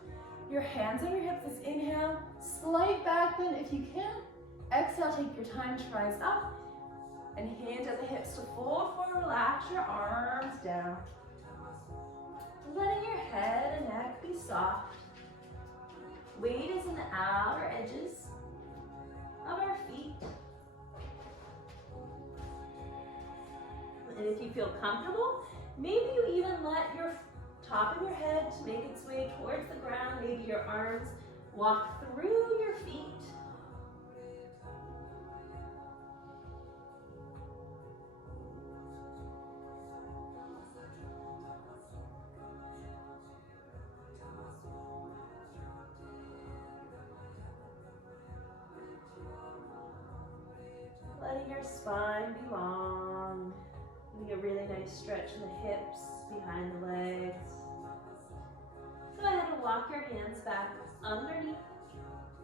Your hands on your hips as inhale, slight back bend if you can. Exhale, take your time to rise up. And hinge at the hips to fold forward, relax your arms down. Letting your head and neck be soft. Weight is in the outer edges of our feet. And if you feel comfortable, maybe you even let your top of your head to make its way towards the ground. Maybe your arms walk through your feet. Letting your spine be long. Getting a really nice stretch in the hips, behind the legs. Go ahead and walk your hands back underneath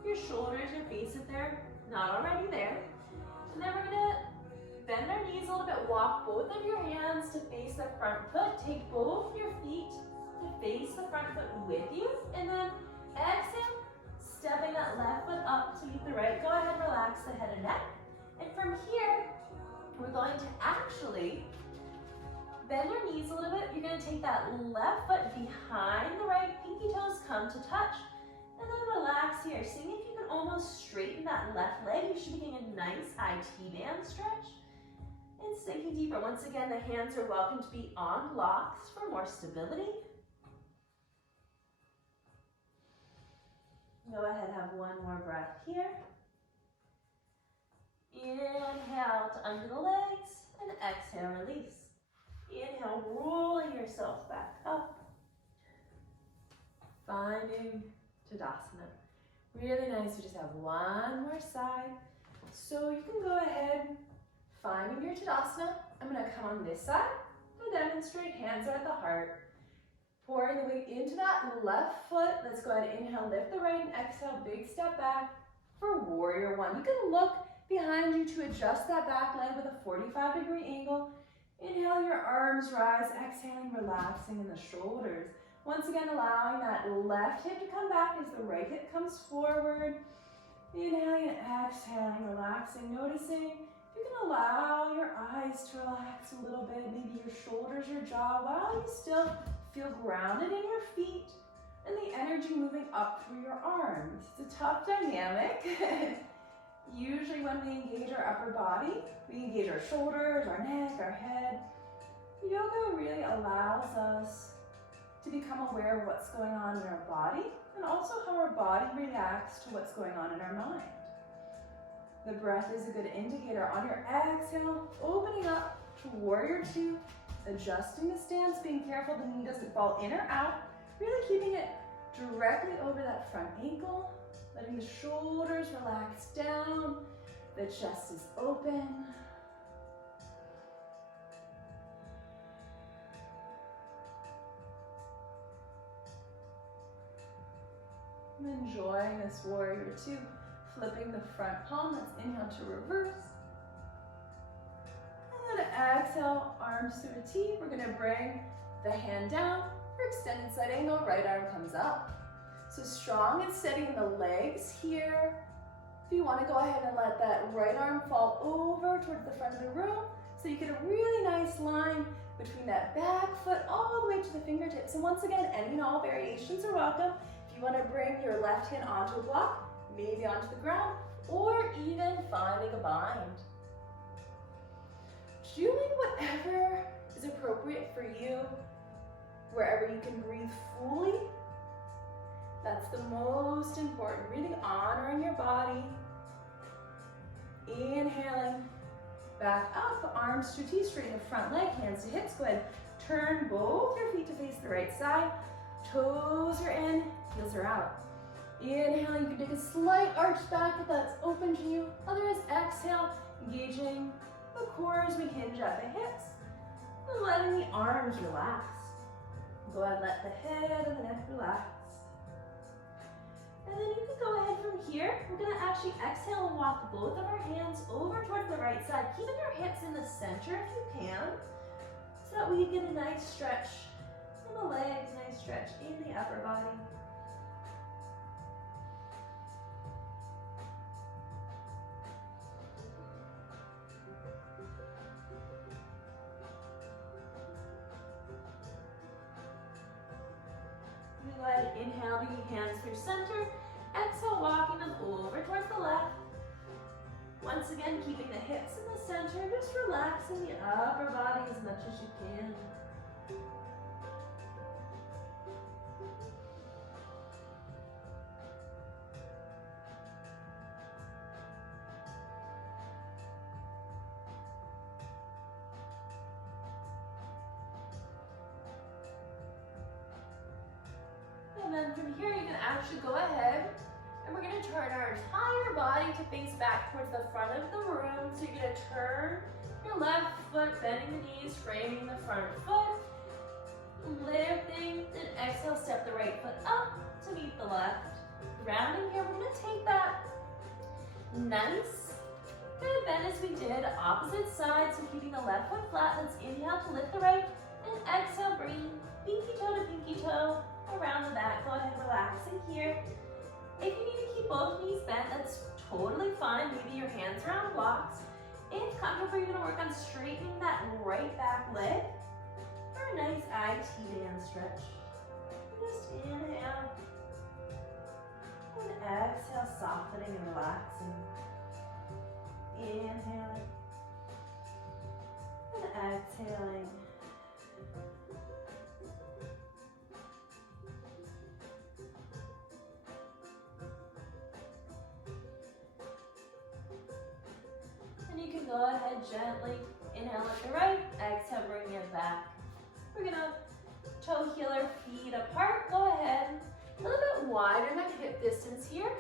your shoulders, your face if they're not already there. And then we're gonna bend our knees a little bit, walk both of your hands to face the front foot. Take both your feet to face the front foot with you. And then exhale, stepping that left foot up to meet the right. Go ahead and relax the head and neck. And from here, we're going to actually bend your knees a little bit. You're going to take that left foot behind the right, pinky toes come to touch, and then relax here. Seeing if you can almost straighten that left leg. You should be getting a nice high T-band stretch. And sinking deeper. Once again, the hands are welcome to be on blocks for more stability. Go ahead, have one more breath here. Inhale to under the legs, and exhale, release. Inhale, rolling yourself back up. Finding Tadasana. Really nice, we just have one more side. So you can go ahead, finding your Tadasana. I'm gonna come on this side to demonstrate, hands are at the heart. Pouring the weight into that left foot. Let's go ahead and inhale, lift the right, and exhale, big step back for warrior one. You can look behind you to adjust that back leg with a 45-degree angle. Inhale, your arms rise, exhaling, relaxing in the shoulders. Once again, allowing that left hip to come back as the right hip comes forward. Inhaling and exhaling, relaxing, noticing if you can allow your eyes to relax a little bit, maybe your shoulders, your jaw, while you still feel grounded in your feet and the energy moving up through your arms. It's a tough dynamic. Usually when we engage our upper body, we engage our shoulders, our neck, our head. Yoga really allows us to become aware of what's going on in our body and also how our body reacts to what's going on in our mind. The breath is a good indicator. On your exhale, opening up to warrior two, adjusting the stance, being careful the knee doesn't fall in or out, really keeping it directly over that front ankle. Letting the shoulders relax down, the chest is open. I'm enjoying this warrior two, flipping the front palm. Let's inhale to reverse. And then exhale, arms through a T. We're gonna bring the hand down for extended side angle, right arm comes up. So strong and steady in the legs here. If you want to go ahead and let that right arm fall over towards the front of the room so you get a really nice line between that back foot all the way to the fingertips. And once again, any and all variations are welcome. If you want to bring your left hand onto a block, maybe onto the ground, or even finding a bind. Doing whatever is appropriate for you, wherever you can breathe fully. That's the most important, really honoring your body. Inhaling, back up, arms to T, straighten the front leg, hands to hips. Go ahead, turn both your feet to face the right side. Toes are in, heels are out. Inhaling, you can take a slight arch back if that's open to you. Otherwise, exhale, engaging the core as we hinge at the hips. And letting the arms relax. Go ahead, let the head and the neck relax. And then you can go ahead from here. We're going to actually exhale and walk both of our hands over towards the right side, keeping your hips in the center if you can, so that we get a nice stretch in the legs, nice stretch in the upper body. go ahead, inhale, bringing hands through center. Exhale, walking them over towards the left. Once again, keeping the hips in the center, just relaxing the upper body as much as you can. And then from here, you can actually go ahead and we're going to turn our entire body to face back towards the front of the room. So you're going to turn your left foot, bending the knees, framing the front foot, lifting, and exhale, step the right foot up to meet the left. Rounding here, we're going to take that nice kind of bend as we did, opposite side. So keeping the left foot flat, let's inhale to lift the right, and exhale, bring pinky toe to pinky toe around the back. Go ahead, relaxing here. If you need to keep both knees bent, that's totally fine. Maybe your hands are on blocks. If comfortable, you're gonna work on straightening that right back leg for a nice IT band stretch. Just inhale. And exhale, softening and relaxing. Inhaling. And exhaling. Go ahead, gently inhale at the right, exhale, bring it back. We're gonna toe heel our feet apart. Go ahead, a little bit wider than hip distance here.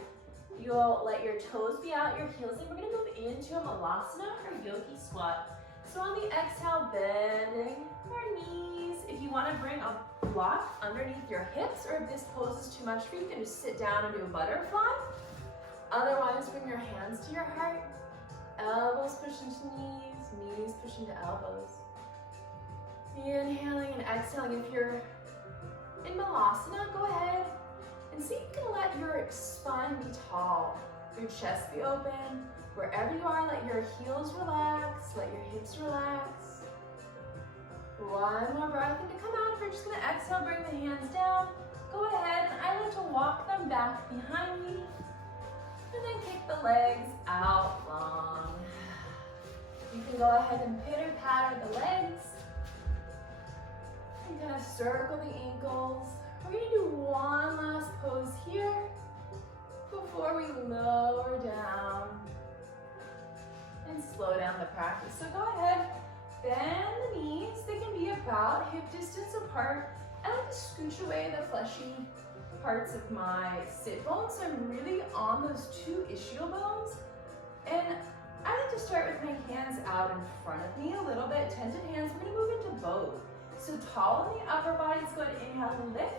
You'll let your toes be out, your heels in. We're gonna move into a malasana or yogi squat. So on the exhale, bending our knees. If you wanna bring a block underneath your hips, or if this pose is too much for you, you can just sit down and do a butterfly. Otherwise, bring your hands to your heart. Elbows push into knees, knees push into elbows. Inhaling and exhaling. If you're in malasana, go ahead and see if you can let your spine be tall, your chest be open. Wherever you are, let your heels relax, let your hips relax. One more breath, and to come out, we're just gonna exhale, bring the hands down. Go ahead, and I like to walk them back behind me. And then kick the legs out long. You can go ahead and pitter patter the legs. And kind of circle the ankles. We're gonna do one last pose here before we lower down and slow down the practice. So go ahead, bend the knees. They can be about hip distance apart. I like to scooch away the fleshy parts of my sit bones, so I'm really on those two ischial bones. And I like to start with my hands out in front of me a little bit, tented hands. We're gonna move into both. So tall in the upper body, let's go ahead and inhale and lift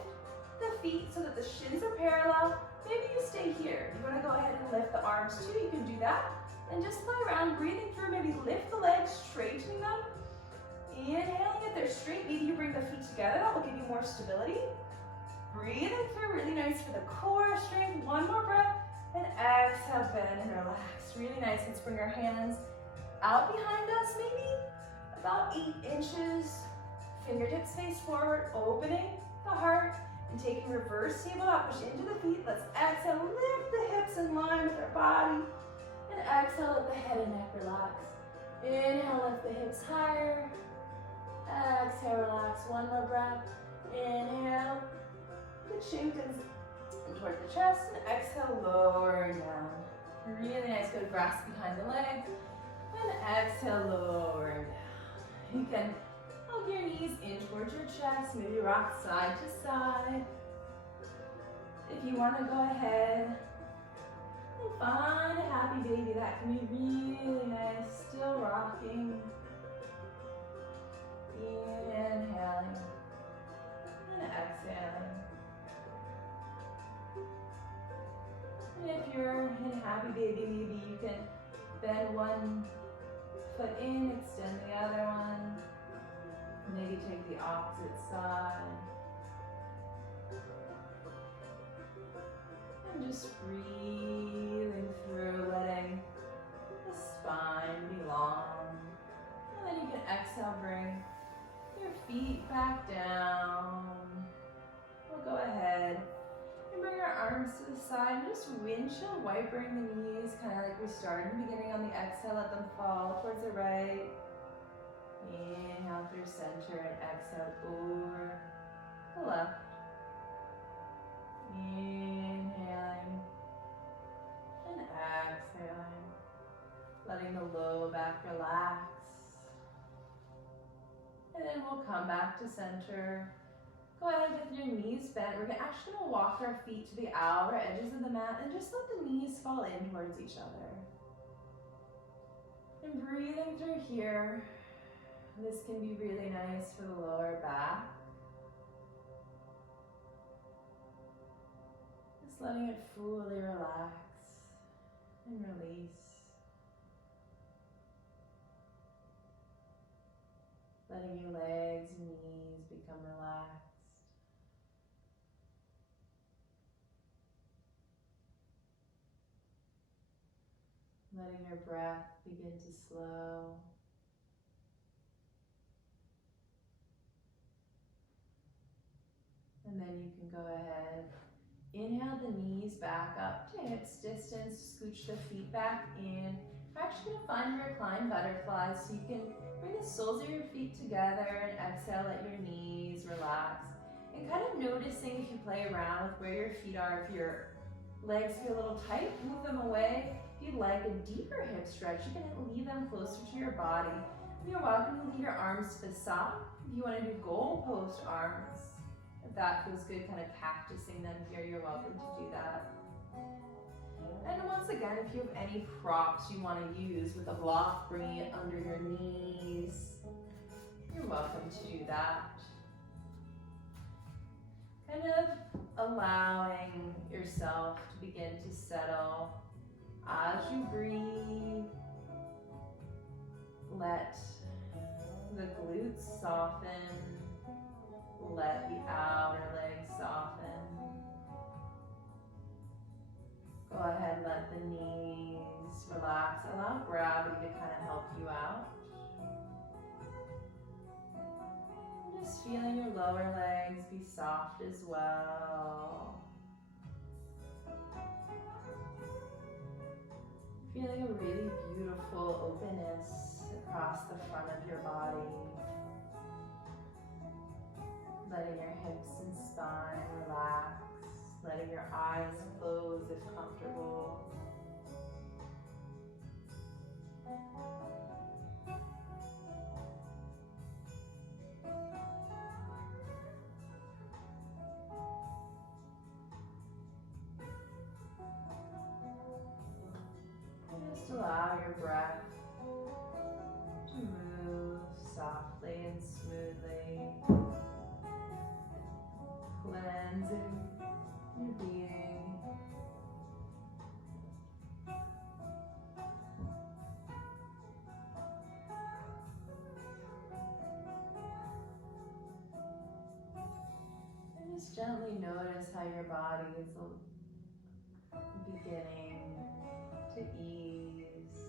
the feet so that the shins are parallel. Maybe you stay here. You wanna go ahead and lift the arms too, you can do that. And just play around, breathing through, maybe lift the legs, straightening them. Inhaling if they're straight, maybe you bring the feet together, that will give you more stability. Breathing through, really nice for the core strength. One more breath, and exhale, bend and relax. Really nice. Let's bring our hands out behind us, maybe about 8 inches. Fingertips face forward, opening the heart, and taking reverse tabletop push into the feet. Let's exhale, lift the hips in line with our body, and exhale, let the head and neck relax. Inhale, lift the hips higher. Exhale, relax. One more breath. Inhale. The chin comes toward the chest, and exhale, lower down. Really nice, good grasp behind the legs, and exhale, lower down. You can hug your knees in towards your chest, maybe rock side to side. If you want to go ahead and find a happy baby, that can be really nice, still rocking. Inhaling and exhaling. And if you're in happy baby, maybe you can bend one foot in, extend the other one. Maybe take the opposite side. And just breathing through, letting the spine be long. And then you can exhale, bring your feet back down. We'll go ahead arms to the side, and just windshield wipering the knees, kind of like we started in the beginning on the exhale. Let them fall towards the right. Inhale through center and exhale over the left. Inhaling and exhaling. Letting the low back relax. And then we'll come back to center. Go ahead with your knees bent. We're actually going to walk our feet to the outer edges of the mat and just let the knees fall in towards each other. And breathing through here. This can be really nice for the lower back. Just letting it fully relax and release. Letting your legs and knees become relaxed. Letting your breath begin to slow. And then you can go ahead. Inhale the knees back up to hips distance. Scooch the feet back in. We're actually going to find your reclined butterfly, so you can bring the soles of your feet together and exhale, let your knees relax. And kind of noticing if you play around with where your feet are, if your legs feel a little tight, move them away. If you'd like a deeper hip stretch, you can leave them closer to your body. You're welcome to leave your arms to the side. If you want to do goalpost arms, if that feels good, kind of cactusing them here, you're welcome to do that. And once again, if you have any props you want to use with a block, bringing it under your knees, you're welcome to do that. Kind of allowing yourself to begin to settle as you breathe. Let the glutes soften. Let the outer legs soften. Go ahead, let the knees relax. Allow gravity to kind of help you out. And just feeling your lower legs be soft as well. Feeling a really beautiful openness across the front of your body. Letting your hips and spine relax. Letting your eyes close if comfortable. Just allow your breath to move softly and smoothly. Cleansing your being. And just gently notice how your body is beginning to ease.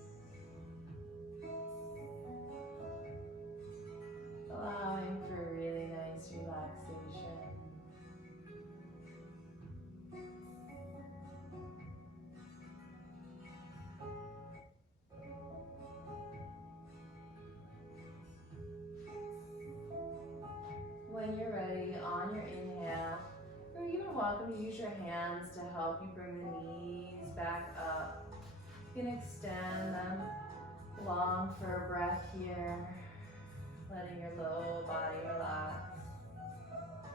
Allowing for a really nice relaxation. When you're ready, on your inhale, you're even welcome to use your hands to help you bring the knees back up. You can extend them long for a breath here, letting your low body relax.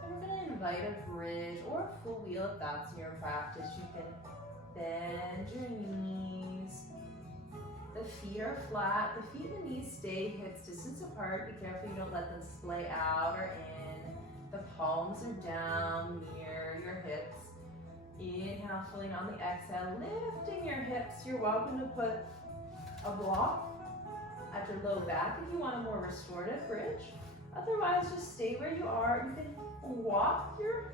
And we're going to invite a bridge or a full wheel if that's in your practice. You can bend your knees. The feet are flat. The feet and knees stay hips distance apart. Be careful you don't let them splay out or in. The palms are down near your hips. Inhale, fully on the exhale, lifting your hips. You're welcome to put a block at your low back if you want a more restorative bridge. Otherwise, just stay where you are. You can walk your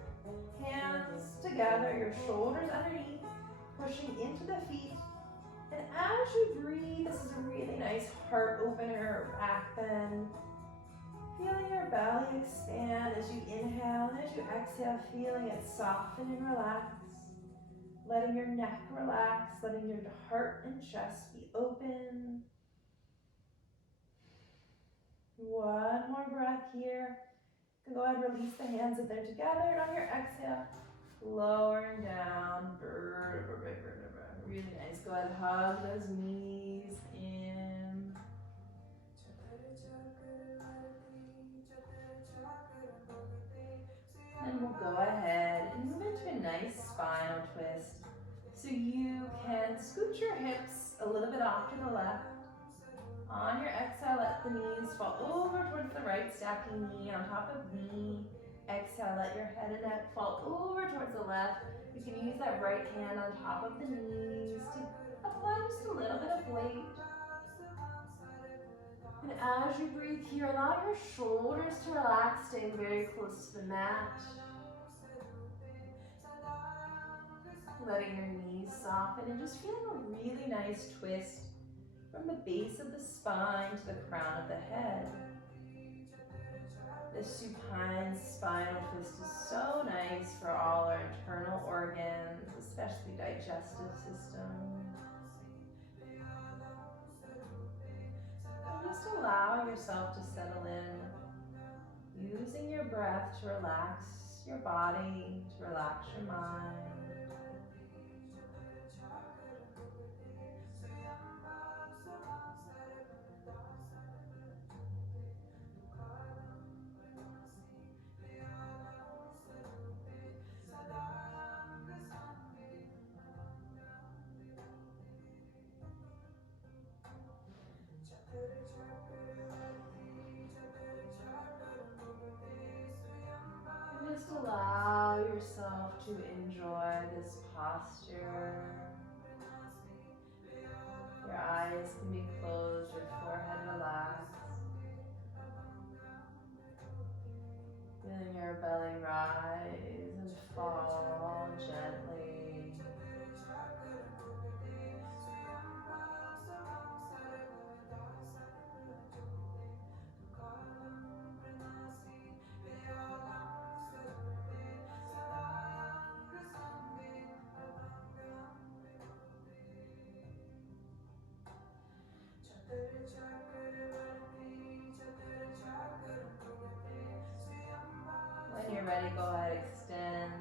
hands together, your shoulders underneath, pushing into the feet. And as you breathe, this is a really nice heart opener, back bend. Feeling your belly expand as you inhale, and as you exhale, feeling it soften and relax. letting your neck relax, letting your heart and chest be open. One more breath here. Go ahead and release the hands if they're together. And on your exhale, lowering down, vertebra by vertebra. Really nice. Go ahead and hug those knees in. And we'll go ahead and move into a nice spinal twist. So you can scoot your hips a little bit off to the left. On your exhale, let the knees fall over towards the right, stacking knee on top of knee. Exhale, let your head and neck fall over towards the left. You can use that right hand on top of the knees to apply just a little bit of weight. And as you breathe here, allow your shoulders to relax, staying very close to the mat. Letting your knees soften and just feeling a really nice twist from the base of the spine to the crown of the head. This supine spinal twist is so nice for all our internal organs, especially digestive system. And just allow yourself to settle in, using your breath to relax your body, to relax your mind. Just allow yourself to enjoy this posture. Your eyes can be closed, your forehead relaxed. Feeling your belly rise and fall gently. When you're ready, go ahead, extend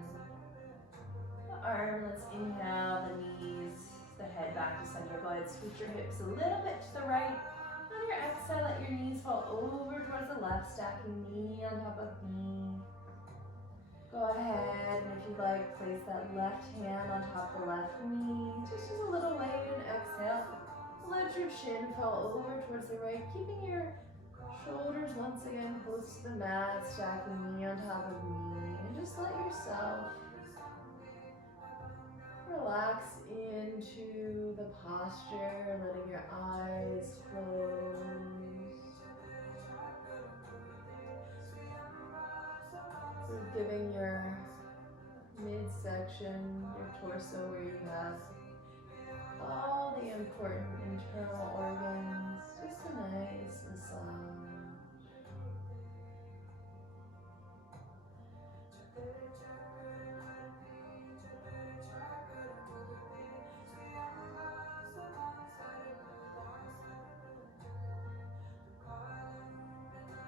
the arm. Let's inhale the knees, the head back to center. Go ahead, scoot your hips a little bit to the right. On your exhale, let your knees fall over towards the left, stacking knee on top of knee. Go ahead, and if you'd like, place that left hand on top of the left knee. Just use a little weight and exhale. Let your chin fall over towards the right, keeping your shoulders once again close to the mat, stacking knee on top of knee. And just let yourself relax into the posture, letting your eyes close. So giving your midsection, your torso where you have all the important internal organs, just a nice massage.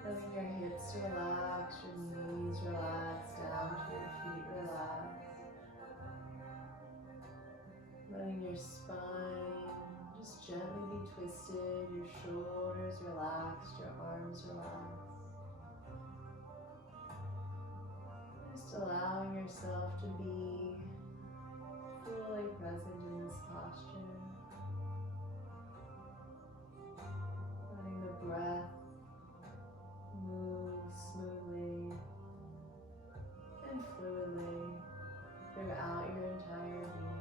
Letting your hips relax, your knees relax, down to your feet relax. Letting your spine just gently be twisted, your shoulders relaxed, your arms relaxed. Just allowing yourself to be fully present in this posture. Letting the breath move smoothly and fluidly throughout your entire being.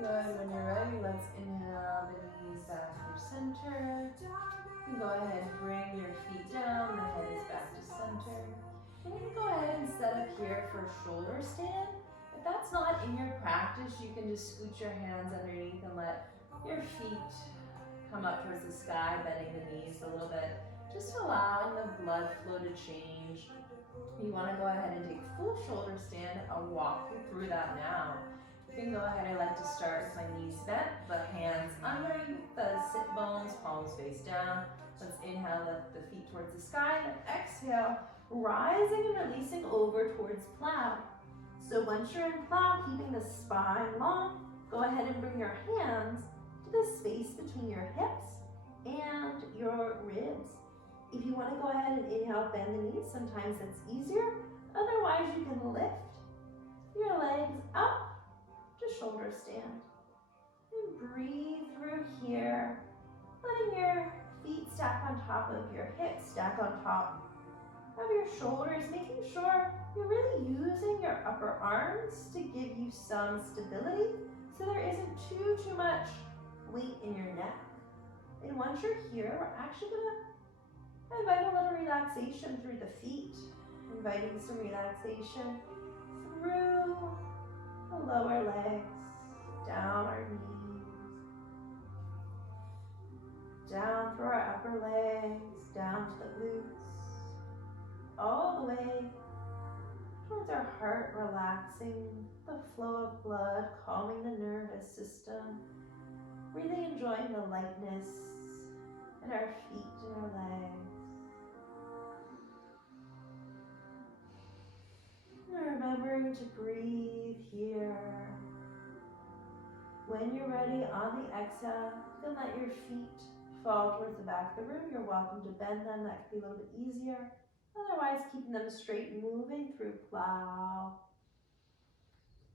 Good. When you're ready, let's inhale the knees back through center. And go ahead and bring your feet here for shoulder stand. If that's not in your practice, you can just scooch your hands underneath and let your feet come up towards the sky, bending the knees a little bit, just allowing the blood flow to change. You want to go ahead and take full shoulder stand. I'll walk you through that now. You can go ahead. I like to start with my knees bent, the hands underneath the sit bones, palms face down. Let's inhale, lift the feet towards the sky, and exhale, rising and releasing over towards plow. So once you're in plow, keeping the spine long, go ahead and bring your hands to the space between your hips and your ribs. If you want to go ahead and inhale, bend the knees, sometimes that's easier. Otherwise, you can lift your legs up to shoulder stand. And breathe through here, letting your feet stack on top of your hips, stack on top of your shoulders, making sure you're really using your upper arms to give you some stability so there isn't too much weight in your neck. And once you're here, we're actually gonna invite a little relaxation through the feet, inviting some relaxation through the lower legs, down our knees, down through our upper legs, down to the glutes, all the way towards our heart, relaxing the flow of blood, calming the nervous system, really enjoying the lightness in our feet and our legs. And remembering to breathe here. When you're ready, on the exhale, you can let your feet fall towards the back of the room. You're welcome to bend them. That could be a little bit easier. Otherwise, keeping them straight, moving through plow.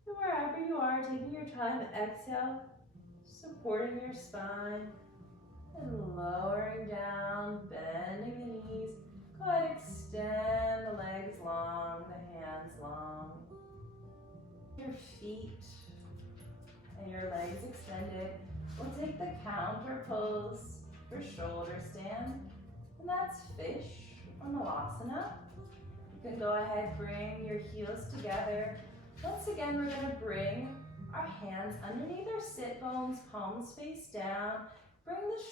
And wherever you are, taking your time, exhale, supporting your spine, and lowering down, bending the knees. Go ahead, extend the legs long, the hands long. Your feet and your legs extended. We'll take the counter pose for shoulder stand, and that's fish or Malasana. You can go ahead, bring your heels together. Once again, we're going to bring our hands underneath our sit bones, palms face down. Bring the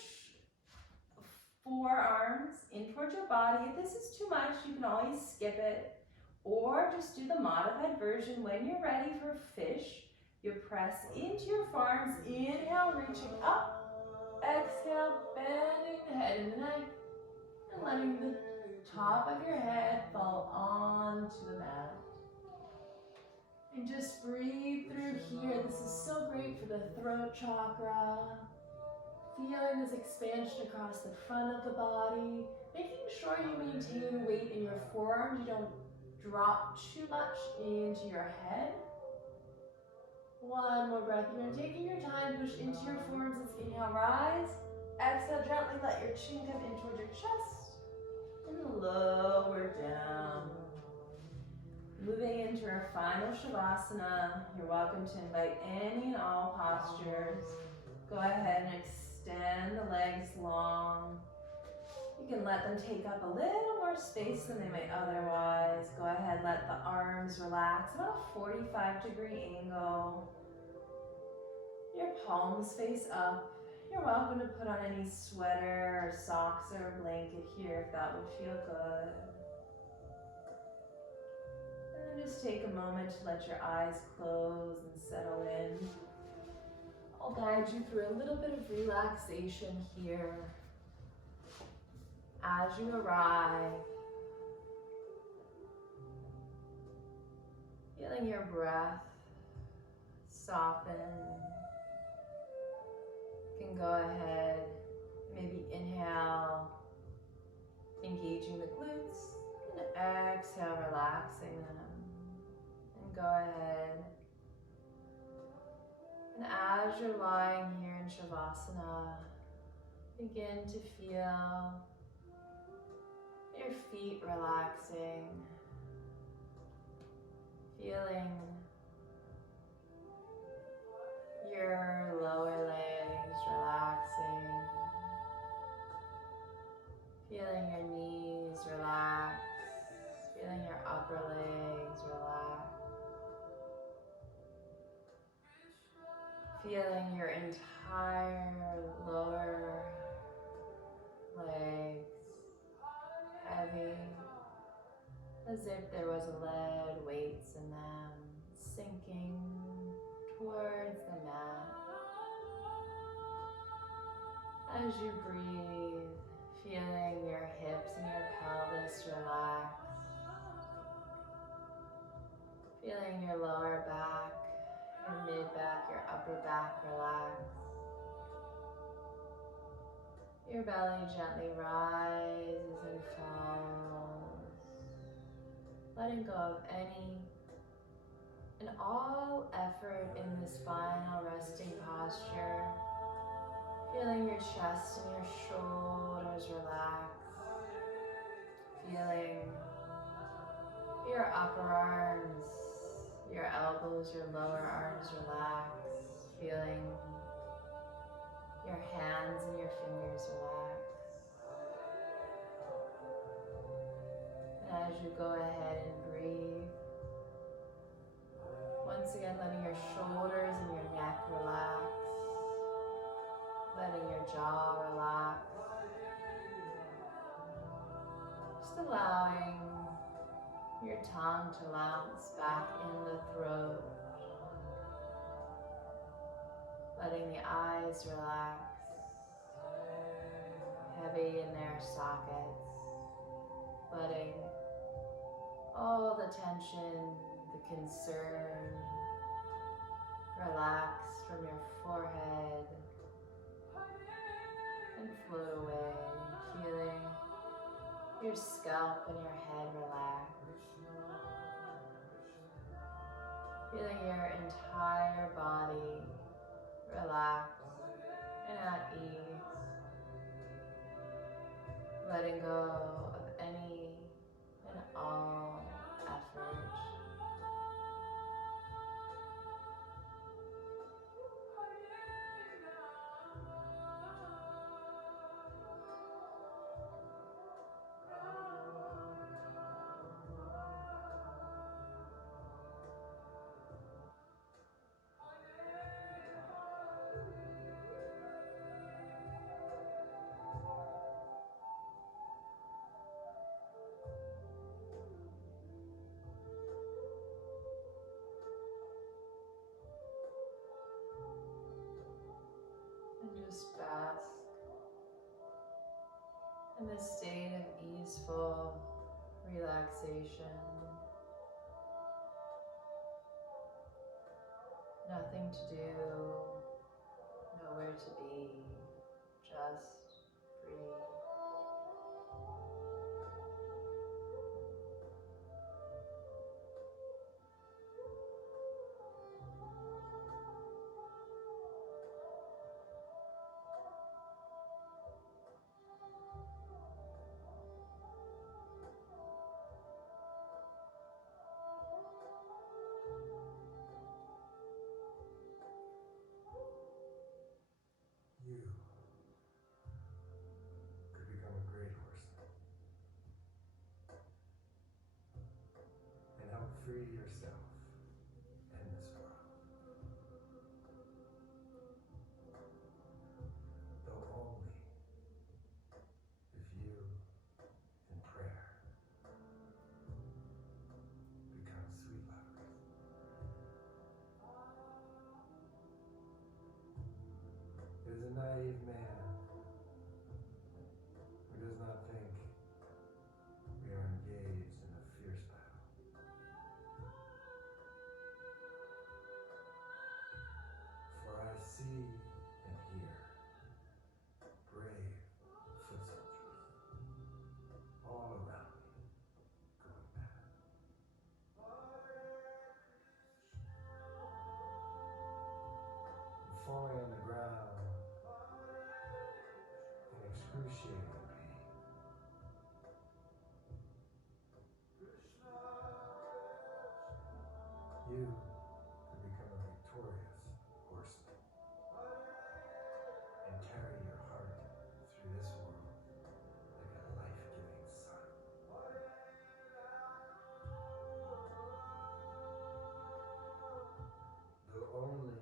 forearms in towards your body. If this is too much, you can always skip it or just do the modified version. When you're ready for fish, you press into your forearms. Inhale, reaching up. Exhale, bending the head and the neck and letting the top of your head fall onto the mat. And just breathe through here. This is so great for the throat chakra. Feeling this expansion across the front of the body. Making sure you maintain weight in your forearms. You don't drop too much into your head. One more breath. You're taking your time, push into your forearms. Let's inhale, rise. Exhale, gently let your chin come in towards your chest. And lower down. Moving into our final Savasana. You're welcome to invite any and all postures. Go ahead and extend the legs long. You can let them take up a little more space than they might otherwise. Go ahead, let the arms relax, about a 45-degree angle. Your palms face up. You're welcome to put on any sweater or socks or a blanket here if that would feel good. And just take a moment to let your eyes close and settle in. I'll guide you through a little bit of relaxation here. As you arrive, feeling your breath soften. You can go ahead, maybe inhale, engaging the glutes, and exhale, relaxing them. And go ahead. And as you're lying here in Savasana, begin to feel your feet relaxing, feeling your lower legs relaxing, feeling your knees relax, feeling your upper legs relax. Feeling your entire lower legs heavy, as if there was lead weights in them, sinking towards the mat. As you breathe, feeling your hips and your pelvis relax, feeling your lower back, your mid-back, your upper back relax. Your belly gently rises and falls, letting go of any and all effort in this final resting posture. Feeling your chest and your shoulders relax. Feeling your upper arms, your elbows, your lower arms relax. Feeling your hands and your fingers relax. And as you go ahead and breathe, once again letting your shoulders and your neck relax, letting your jaw relax, just allowing your tongue to bounce back in the throat, letting the eyes relax, heavy in their sockets, letting all the tension, the concern relax from your forehead and float away, feeling your scalp and your head relax, feeling your entire body relax and at ease, letting go of any and all effort. And just bask in this state of easeful relaxation. Nothing to do, nowhere to be, just breathe. You could become a great horseman and help free yourself and this world. Though only if you, in prayer, become sweet lovers. It is a naive man who does not think we are engaged in a fierce battle. For I see and hear brave foot soldiers all around me going mad. I'm falling on the ground in excruciating pain. You could become a victorious horseman and carry your heart through this world like a life-giving sun. Though only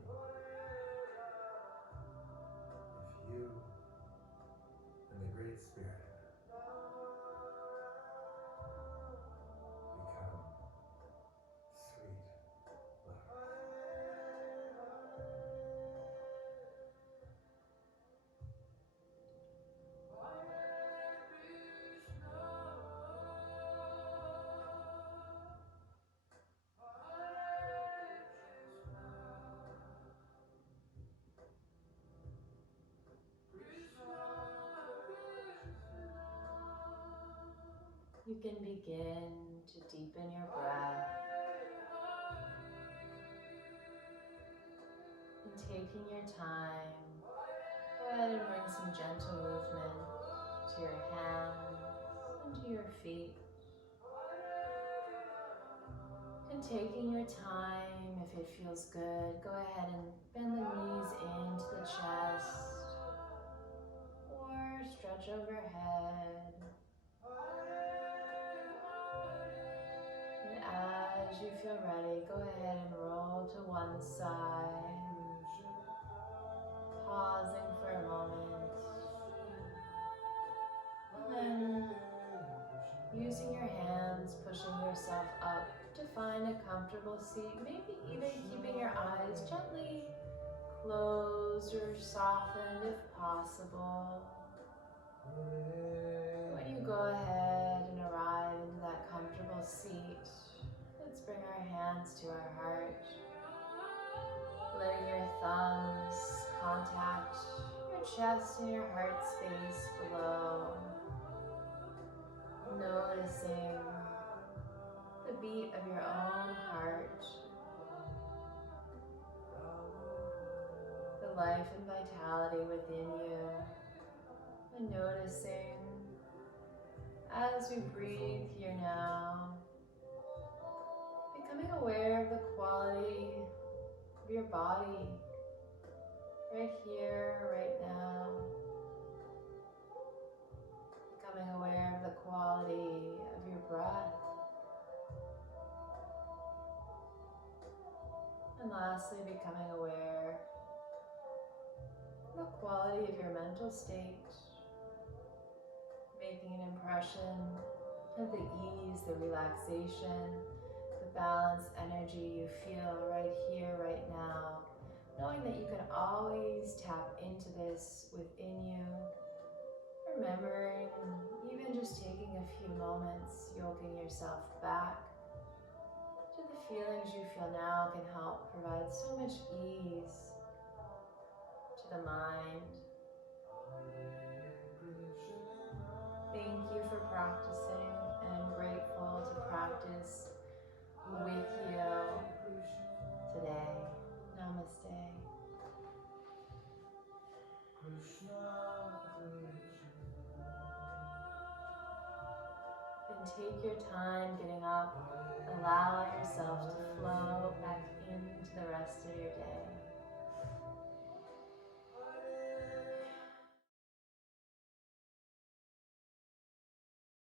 you can begin to deepen your breath and taking your time, go ahead and bring some gentle movement to your hands and to your feet. And taking your time, if it feels good, go ahead and bend the knees into the chest or stretch overhead. And as you feel ready, go ahead and roll to one side, pausing for a moment. And then using your hands, pushing yourself up to find a comfortable seat, maybe even keeping your eyes gently closed or softened if possible. When you go ahead and arrive into that comfortable seat, let's bring our hands to our heart, letting your thumbs contact your chest and your heart space below. Noticing the beat of your own heart, the life and vitality within you, and noticing as we breathe here now, becoming aware of the quality of your body right here, right now. Becoming aware of the quality of your breath. And lastly, becoming aware of the quality of your mental state. Making an impression of the ease, the relaxation, the balanced energy you feel right here, right now. Knowing that you can always tap into this within you. Remembering, even just taking a few moments, yoking yourself back to the feelings you feel now can help provide so much ease to the mind. Thank you for practicing, and I'm grateful to practice with you today. Namaste. And take your time getting up. Allow yourself to flow back into the rest of your day.